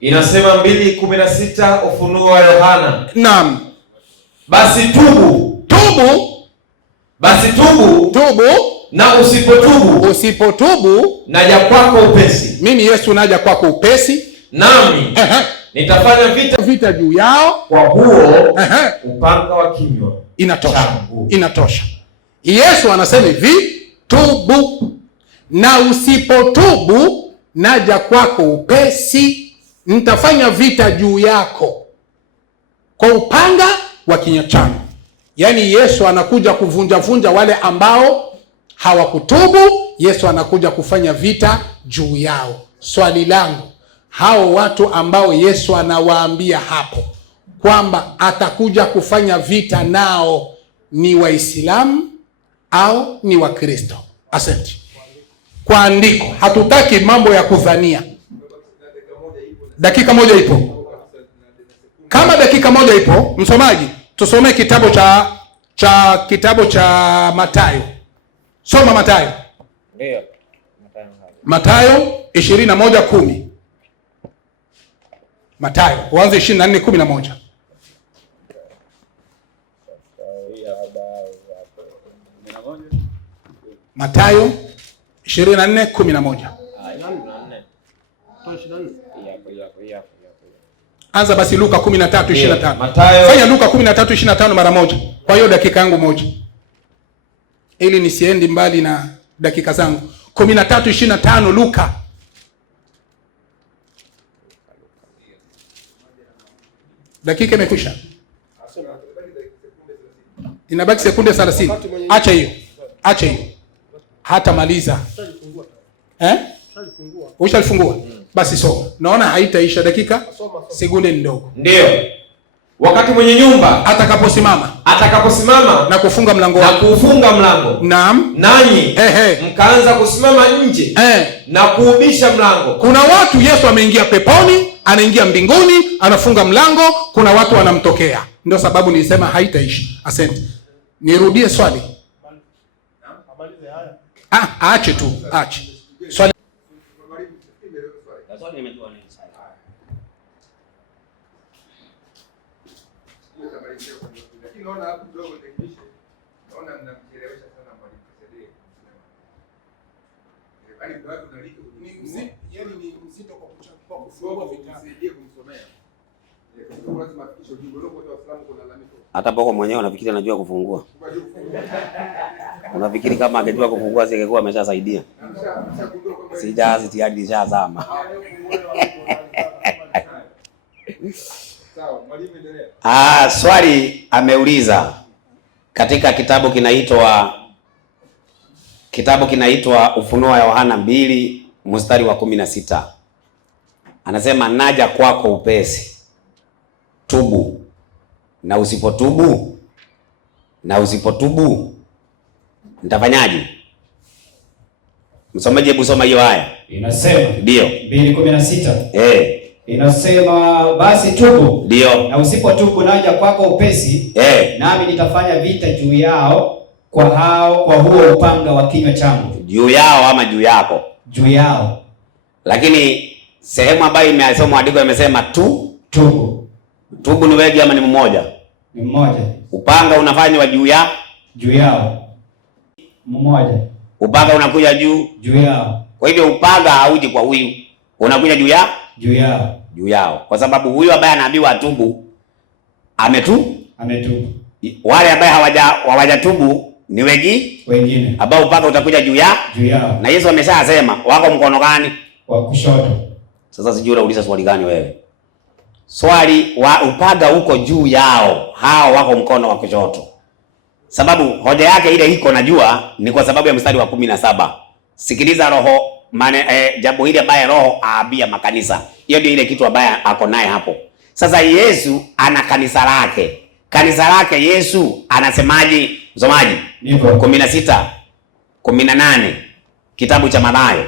Inasema 2:16 Ufunuo wa Yohana. Naam. Basi tubu. Basi tubu. Na usipotubu naja kwako upesi. Mimi Yesu naja kwako upesi. Nami nitafanya vita juu yao kwa huo upanga wa kinywa. Inatosha. Yesu anasema hivi, tubu na usipotubu naja kwako upesi, nitafanya vita juu yako kwa upanga wa kinywa changu. Yaani Yesu anakuja kuvunja wale ambao hawakutubu. Yesu anakuja kufanya vita juu yao. Swali langu, hao watu ambao Yesu anawaambia hapo kwamba atakuja kufanya vita nao ni Waislamu au ni Wakristo? Asante. Kwa andiko, hatutaki mambo ya kudhania. Dakika moja ipo. Kama dakika moja ipo, msomaji, tusomee kitabu cha Mathayo. Soma Mathayo. Ndio. Mathayo 21:10. Mathayo, uanze 24:11. Mathayo 24:11. Anza basi Luka 13:25. Fanya Luka 13:25 mara moja. Kwa hiyo dakika yangu moja, ili nisiendi mbali na dakika zangu. 13:25 Luka. Dakika imekwisha. Inabaki sekunde 30. Acha hiyo. Hata maliza. Ushalifungua? Basi soma. Naona haitaisha dakika, sekunde ndogo. Ndio. Wakati mwenye nyumba atakaposimama na kufunga mlango Naam. Nanyi mkaanza kusimama nje na kuubisha mlango. Kuna watu Yesu ameingia peponi, anaingia mbinguni, anafunga mlango, kuna watu wanamtokea. Ndio sababu nilisema haitaisha. Asante. Nirudie swali. Aache tu. Swali. Hata Boko mwenyewe unafikiri anajua kufungua? Unafikiri kama angejua kufungua singekuwa ameshasaidia? Sijazi tayari nishazama. Swali ameuliza katika kitabu kinaitwa Ufunuo wa Yohana 2:16. Anasema naja kwako upesi, tubu na usipotubu nitafanyaje? Msomaji, hebu soma hiyo aya. Inasema ndio 2:16. Inasema basi tubu, ndio, na usipotubu naja kwako upesi, nami nitafanya vita juu yao kwa huo upanga wa kinywa changu. Juu yao ama juu yako? Juu yao. Lakini sehemu ambayo imesoma andiko imesema tubu ni wengi ama ni mmoja? Ni mmoja. Upanga unafanywa juu yao. Mmoja. Upanga unakuja juu yao. Kwa hivyo upanga hauji kwa huyu, unakuja juu yao. Kwa sababu huyu ambaye anaambiwa atubu ametubu. Wale ambaye hawajatubu ni wengine ambao upanga utakuja juu yao. Na Yesu ameshasema wako mkono gani? Wa kushoto. Sasa sijui unauliza swali gani wewe? Swali wa upaga huko juu yao, hao wako mkono wa kushoto. Sababu hoja yake ile iko najua ni kwa sababu ya mstari wa 17. Sikiliza roho jambo hili ambaye roho aabia makanisa. Hiyo ndio ile kitu ambaye ako naye hapo. Sasa Yesu ana kanisa lake. Kanisa lake Yesu anasemaje? Msomaji, 16 18 kitabu cha Mathayo.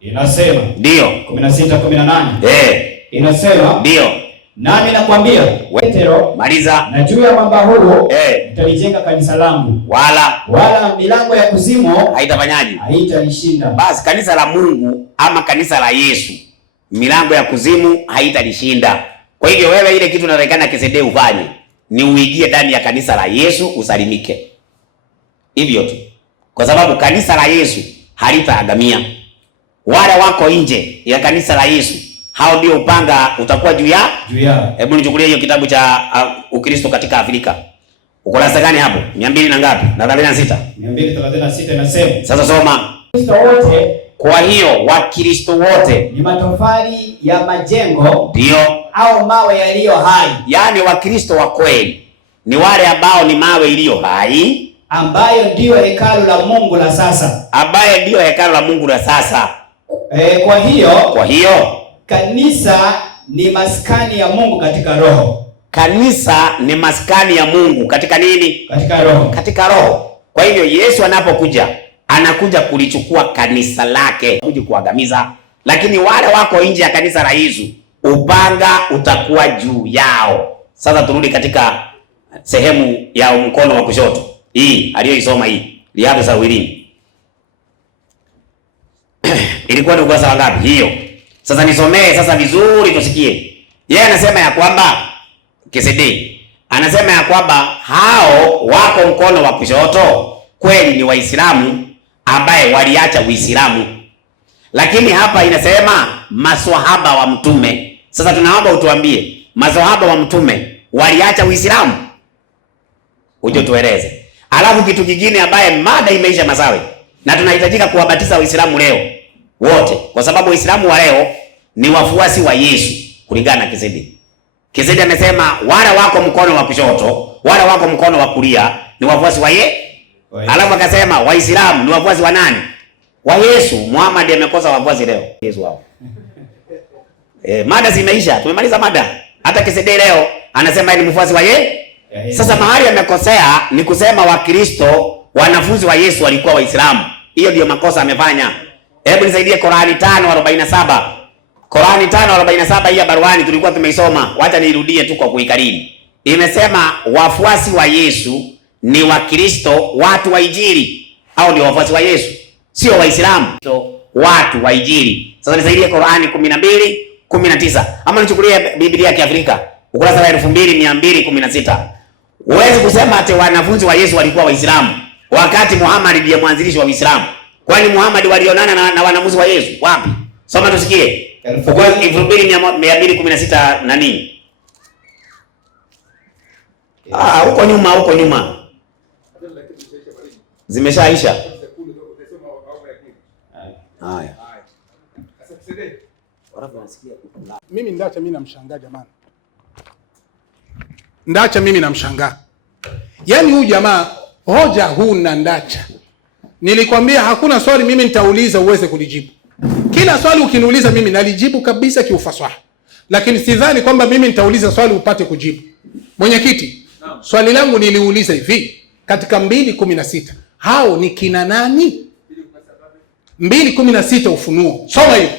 Inasema ndio 16:18. Inasema ndio, nami nakwambia Petro, maliza, na juu ya mwamba huu nitalijenga kanisa langu, wala milango ya kuzimu haitafanyaje? Haitalishinda. Basi kanisa la Mungu ama kanisa la Yesu, milango ya kuzimu haitalishinda. Kwa hivyo wewe, ile kitu unatakikana Kisedee ufanye ni uingie ndani ya kanisa la Yesu usalimike. Hivyo tu. Kwa sababu kanisa la Yesu halitaangamia. Wale wako nje ya kanisa la Yesu, hao ndio upanga utakuwa juu ya. Hebu nichukulie hiyo kitabu cha Ukristo katika Afrika. Ukurasa gani hapo? 200 na ngapi? Na 36. 236 inasema. Sasa soma. Kristo wote, kwa hiyo Wakristo wote ni matofali ya majengo, ndio, au mawe yaliyo hai. Yaani Wakristo wa kweli ni wale ambao ni mawe iliyo hai, ambayo ndio hekalu la Mungu la sasa. Ambaye ndio hekalu la Mungu la sasa. Kwa hiyo kanisa ni maskani ya Mungu katika roho. Kanisa ni maskani ya Mungu katika nini? Katika roho. Katika roho. Kwa hivyo Yesu anapokuja, anakuja kulichukua kanisa lake, kuja kuangamiza. Lakini wale wako nje ya kanisa la Yesu, upanga utakuwa juu yao. Sasa turudi katika sehemu ya mkono wa kushoto. Hii aliyoisoma hii, Riyadh Sawilini. Ilikuwa ni ukurasa wangapi hiyo? Sasa nisomee sasa vizuri tusikie. Yeye anasema ya kwamba Kisedee anasema ya kwamba hao wako mkono wa kushoto kweli ni Waislamu ambaye waliacha Uislamu. Lakini hapa inasema maswahaba wa mtume. Sasa tunaomba utuambie, maswahaba wa mtume waliacha Uislamu? Uje tueleze. Alafu kitu kingine ambaye mada imeisha Masawe, na tunahitajika kuwabatiza Waislamu leo wote, kwa sababu Waislamu wa leo ni wafuasi wa Yesu kulingana na Kisedee. Kisedee amesema wale wako mkono wa kushoto, wale wako mkono wa kulia ni wafuasi wa Alafu akasema Waislamu ni wafuasi wa nani? Wa Yesu. Muhammad amekosa wafuasi leo. Yesu wao. Mada zimeisha. Tumemaliza mada. Hata Kisedee leo anasema ni mfuasi wa Sasa mahali amekosea ni kusema Wakristo wanafunzi wa Yesu walikuwa Waislamu. Hiyo ndio makosa amefanya. Hebu nisaidie Qur'ani 5:47. Qur'ani 5:47 hii ya Barwani tulikuwa tumeisoma. Wacha niirudie tu kwa kuikariri. Imesema wafuasi wa Yesu ni Wakristo, watu wa Injili. Au ndio wafuasi wa Yesu, sio Waislamu. So, watu wa Injili. Sasa nisaidie Qur'ani 12:19. Ama nichukulie Biblia ya Kiafrika, ukurasa wa 2216. Huwezi kusema ati wanafunzi wa Yesu walikuwa Waislamu wakati Muhammad ndiye mwanzilishi wa Uislamu. Kwani Muhammad walionana na wanafunzi wa Yesu wapi? Soma tusikie. Ukurasa 2216 na nini? Huko nyuma. Zimeshaisha. Haya. Mimi Ndacha namshangaa jamani. Ndacha mimi namshangaa. Yaani huyu jamaa hoja huna Ndacha. Nilikwambia hakuna swali mimi nitauliza uweze kulijibu. Kila swali ukiniuliza mimi nalijibu kabisa kiufasaha. Lakini sidhani kwamba mimi nitauliza swali upate kujibu. Mwenyekiti, swali langu niliuliza hivi katika 2:16. Hao ni kina nani? 2:16 Ufunuo. Soma hiyo.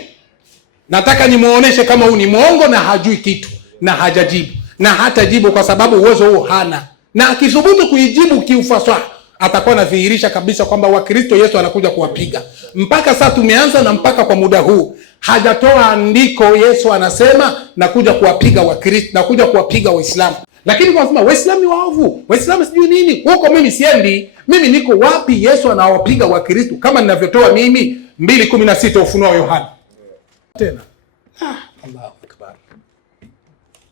Nataka nimuoneshe kama huyu ni mwongo na hajui kitu na hajajibu na hatajibu kwa sababu uwezo huo hana. Na akithubutu kuijibu kiufasaha atakuwa anadhihirisha kabisa kwamba Wakristo Yesu anakuja kuwapiga. Mpaka sasa tumeanza na mpaka kwa muda huu hajatoa andiko Yesu anasema nakuja kuwapiga Wakristo, nakuja kuwapiga Waislamu. Lakini kwa sababu Waislamu ni waovu, Waislamu sijui nini, huko mimi siendi. Mimi niko wapi Yesu anawapiga Wakristo kama ninavyotoa mimi 2:16 Ufunuo wa Yohana. Tena. Allahu Akbar.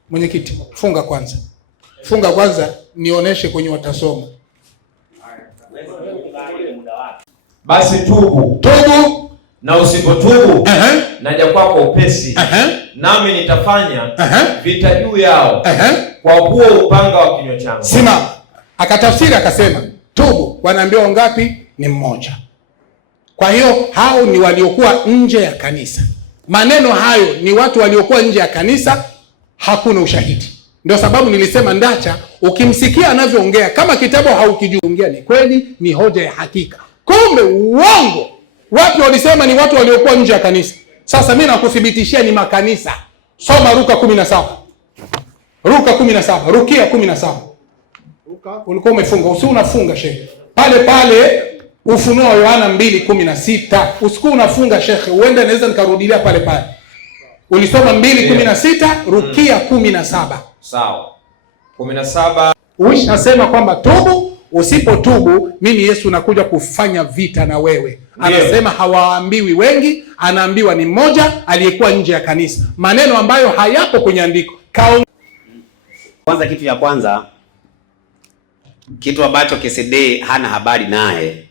Mwenyekiti, funga kwanza nionyeshe kwenye watasoma. Basi tubu. Tubu Na usipotubu naja kwako upesi, nami nitafanya vita juu yao kwa huo upanga wa kinywa changu. Simama. Akatafsiri akasema, tubu. Wanaambiwa wangapi? Ni mmoja. Kwa hiyo hao ni waliokuwa nje ya kanisa. Maneno hayo ni watu waliokuwa nje ya kanisa, hakuna ushahidi. Ndio sababu nilisema Ndacha, ukimsikia anavyoongea kama kitabu haukijui, ongea ni kweli, ni hoja ya hakika. Kumbe uongo. Watu walisema ni watu waliokuwa nje ya kanisa. Sasa mimi nakuthibitishia ni makanisa. Soma Luka 17. Luka 17, Rukia 17. Ulikuwa umefunga, usi unafunga shekhe. Pale pale Ufunuo wa Yohana 2:16. Usiku unafunga shekhe, uende naweza nikarudilia pale pale. Ulisoma 2:16, Rukia 17. Sawa. 17. Uishasema kwamba tubu, usipotubu mimi Yesu nakuja kufanya vita na wewe. Anasema hawaambiwi wengi, anaambiwa ni mmoja aliyekuwa nje ya kanisa. Maneno ambayo hayapo kwenye andiko. Kwanza kitu ya kwanza, kitu ambacho KCD hana habari naye,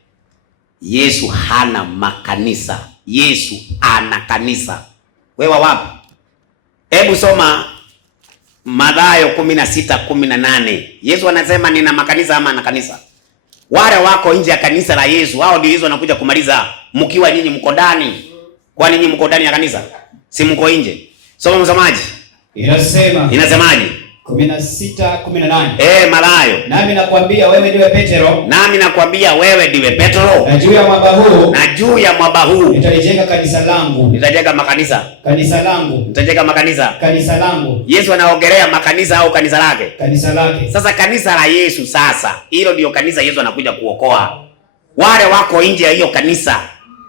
Yesu hana makanisa. Yesu ana kanisa. Wewe wapi? Hebu soma Mathayo 16:18. Yesu anasema nina makanisa ama ana kanisa? Wale wako nje ya kanisa la Yesu, hao ndio Yesu anakuja kumaliza. Mkiwa nyinyi mko ndani. Kwa nini mko ndani ya kanisa? Si mko nje. Soma msomaji. Inasemaje? 16:18. Mathayo. Nami nakwambia wewe ndiwe Petro. Nami nakwambia wewe ndiwe Petro. Na juu ya mwamba huu. Na juu ya mwamba huu. Nitalijenga kanisa langu. Nitajenga makanisa. Kanisa langu. Nitajenga makanisa. Kanisa langu. Yesu anaongelea makanisa au kanisa lake? Kanisa lake. Sasa kanisa la Yesu sasa, hilo ndio kanisa Yesu anakuja kuokoa. Wale wako nje ya hiyo kanisa,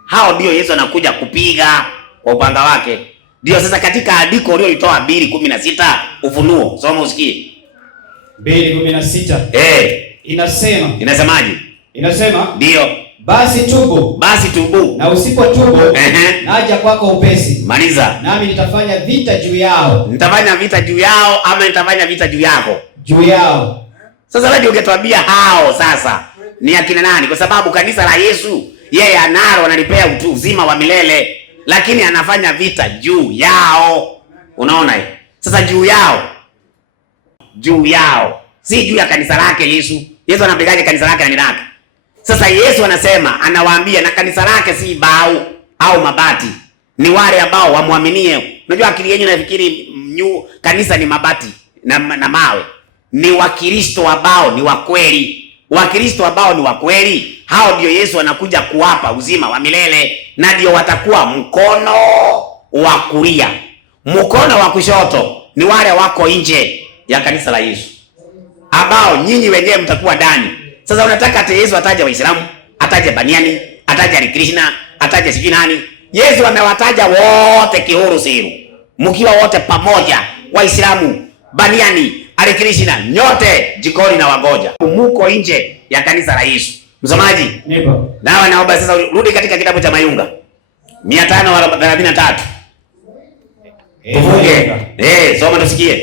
hao ndio Yesu anakuja kupiga kwa upanga wake. Ndio sasa katika andiko ulilolitoa 2:16 Ufunuo, soma usikie. 2:16. Inasema. Inasemaje? Inasema, ndio. Basi tubu. Na usipotubu, naja kwako upesi. Maliza. Nami nitafanya vita juu yao. Nitafanya vita juu yao ama nitafanya vita juu yako? Juu yao. Sasa wewe ungetuambia hao sasa ni akina nani? Kwa sababu kanisa la Yesu yeye analo, analipea uzima wa milele, lakini anafanya vita juu yao. Unaona hiyo? Sasa juu yao, si juu ya kanisa lake Yesu. Yesu anapigaje kanisa lake na nilaka? Sasa Yesu anasema, anawaambia na kanisa lake si bao au mabati, ni wale ambao wamwaminie. Unajua akili yenu inafikiri kanisa ni mabati na mawe. Ni Wakristo ambao ni wa kweli. Wakristo ambao ni wa kweli, hao ndio Yesu anakuja kuwapa uzima wa milele, na ndio watakuwa mkono wa kulia. Mkono wa kushoto ni wale wako nje ya kanisa la Yesu, ambao nyinyi wenyewe mtakuwa ndani. Sasa unataka ati Yesu ataje Waislamu, ataje Baniani, ataje Hare Krishna, ataje sijui nani? Yesu amewataja wote kihuru siru, mkiwa wote pamoja, Waislamu, Baniani, Hare Krishna, nyote jikoni na wagoja. Muko nje ya kanisa la Yesu. Msomaji? Nipo. Nawe naomba sasa rudi katika kitabu cha Mayunga 533. Tufunge. Soma tusikie.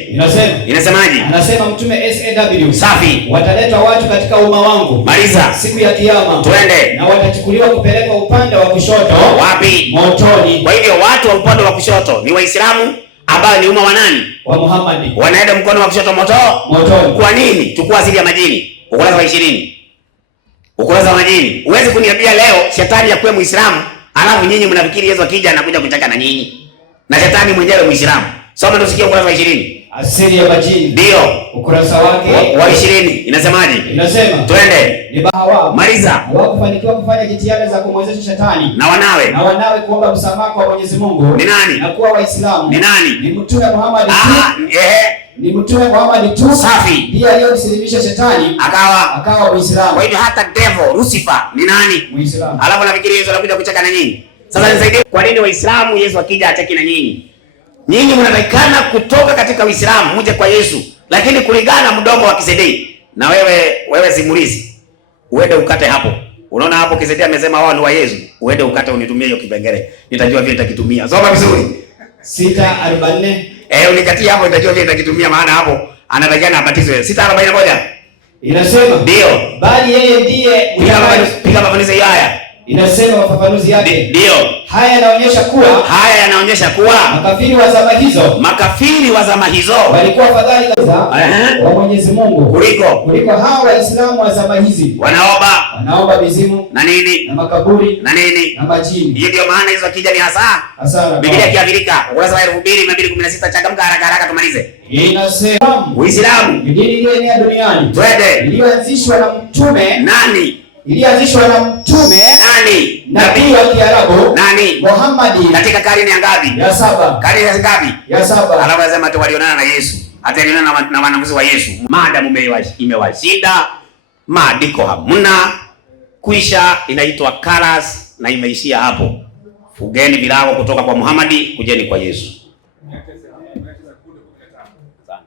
Inasemaje? Anasema mtume SAW. Safi. Wataleta watu katika umma wangu. Maliza. Siku ya kiyama. Twende. Na watachukuliwa kupelekwa upande wa kushoto. Wapi? Motoni. Kwa hivyo watu wa upande wa kushoto ni Waislamu ambao ni umma wa nani? Wa Muhammad. Wanaenda mkono wa kushoto motoni. Kwa nini? Chukua asili ya majini. Ukurasa wa 20. Ukurasa wa majini. Uweze kuniambia leo shetani yakuwe Muislamu, alafu nyinyi mnafikiri Yesu akija anakuja kutaka na nyinyi. Na shetani mwenyewe Muislamu. Soma tusikie ukurasa wa 20. Asili ya majini. Ndio. Ukurasa wake wa 20. Inasemaje? Inasema. Twende. Ni Hawa. Maliza. Hawakufanikiwa kufanya jitihada za kumwezesha shetani. Na wanawe kuomba msamaha kwa Mwenyezi Mungu. Ni nani? Na kuwa Waislamu. Ni nani? Ni Mtume Muhammad. Ni Mtume Muhammad tu. Safi. Ndiye aliyemsilimisha shetani akawa Muislamu. Kwa hivyo hata devil Lucifer ni nani? Muislamu. Alafu nafikiri Yesu anakuja kucheka na nyinyi. Sasa nisaidie, kwa nini Waislamu Yesu akija acheki na nyinyi? Nyinyi mnatakikana kutoka katika Uislamu muje kwa Yesu, lakini kulingana mdomo wa KCD. Na wewe simulizi, uende ukate hapo. Unaona hapo KCD amesema wao ni wa Yesu, uende ukate unitumie hiyo kipengele. Nitajua vile nitakitumia. Soma vizuri. 6:44. Unikatie hapo, nitajua vile nitakitumia, maana hapo anatakiana abatizwe. 6:41. Inasema, ndio. Bali yeye ndiye piga mafanisi haya. Inasema mafafanuzi yake. Ndio. Haya yanaonyesha kuwa makafiri wa zama hizo walikuwa afadhali wa Mwenyezi Mungu kuliko hawa Waislamu wa zama hizi. Wanaomba mizimu na nini na makaburi na nini na majini. Hiyo ndio maana hizo akija ni hasara. Biblia kiafrika ukurasa wa 2216 changamka haraka tumalize. Inasema Uislamu dini iliyoenea duniani iliyoanzishwa na mtume nani? Nabii wa Kiarabu nani? Muhammad. Katika karne ya ngapi? Ya 7. Karne ya ngapi? Ya 7. Alafu anasema tu walionana na Yesu. Hata alionana na wanafunzi wa Yesu. Maadamu imewashinda, maandiko hamuna, kuisha inaitwa kalas na imeishia hapo. Fugeni virago kutoka kwa Muhammad, kujeni kwa Yesu.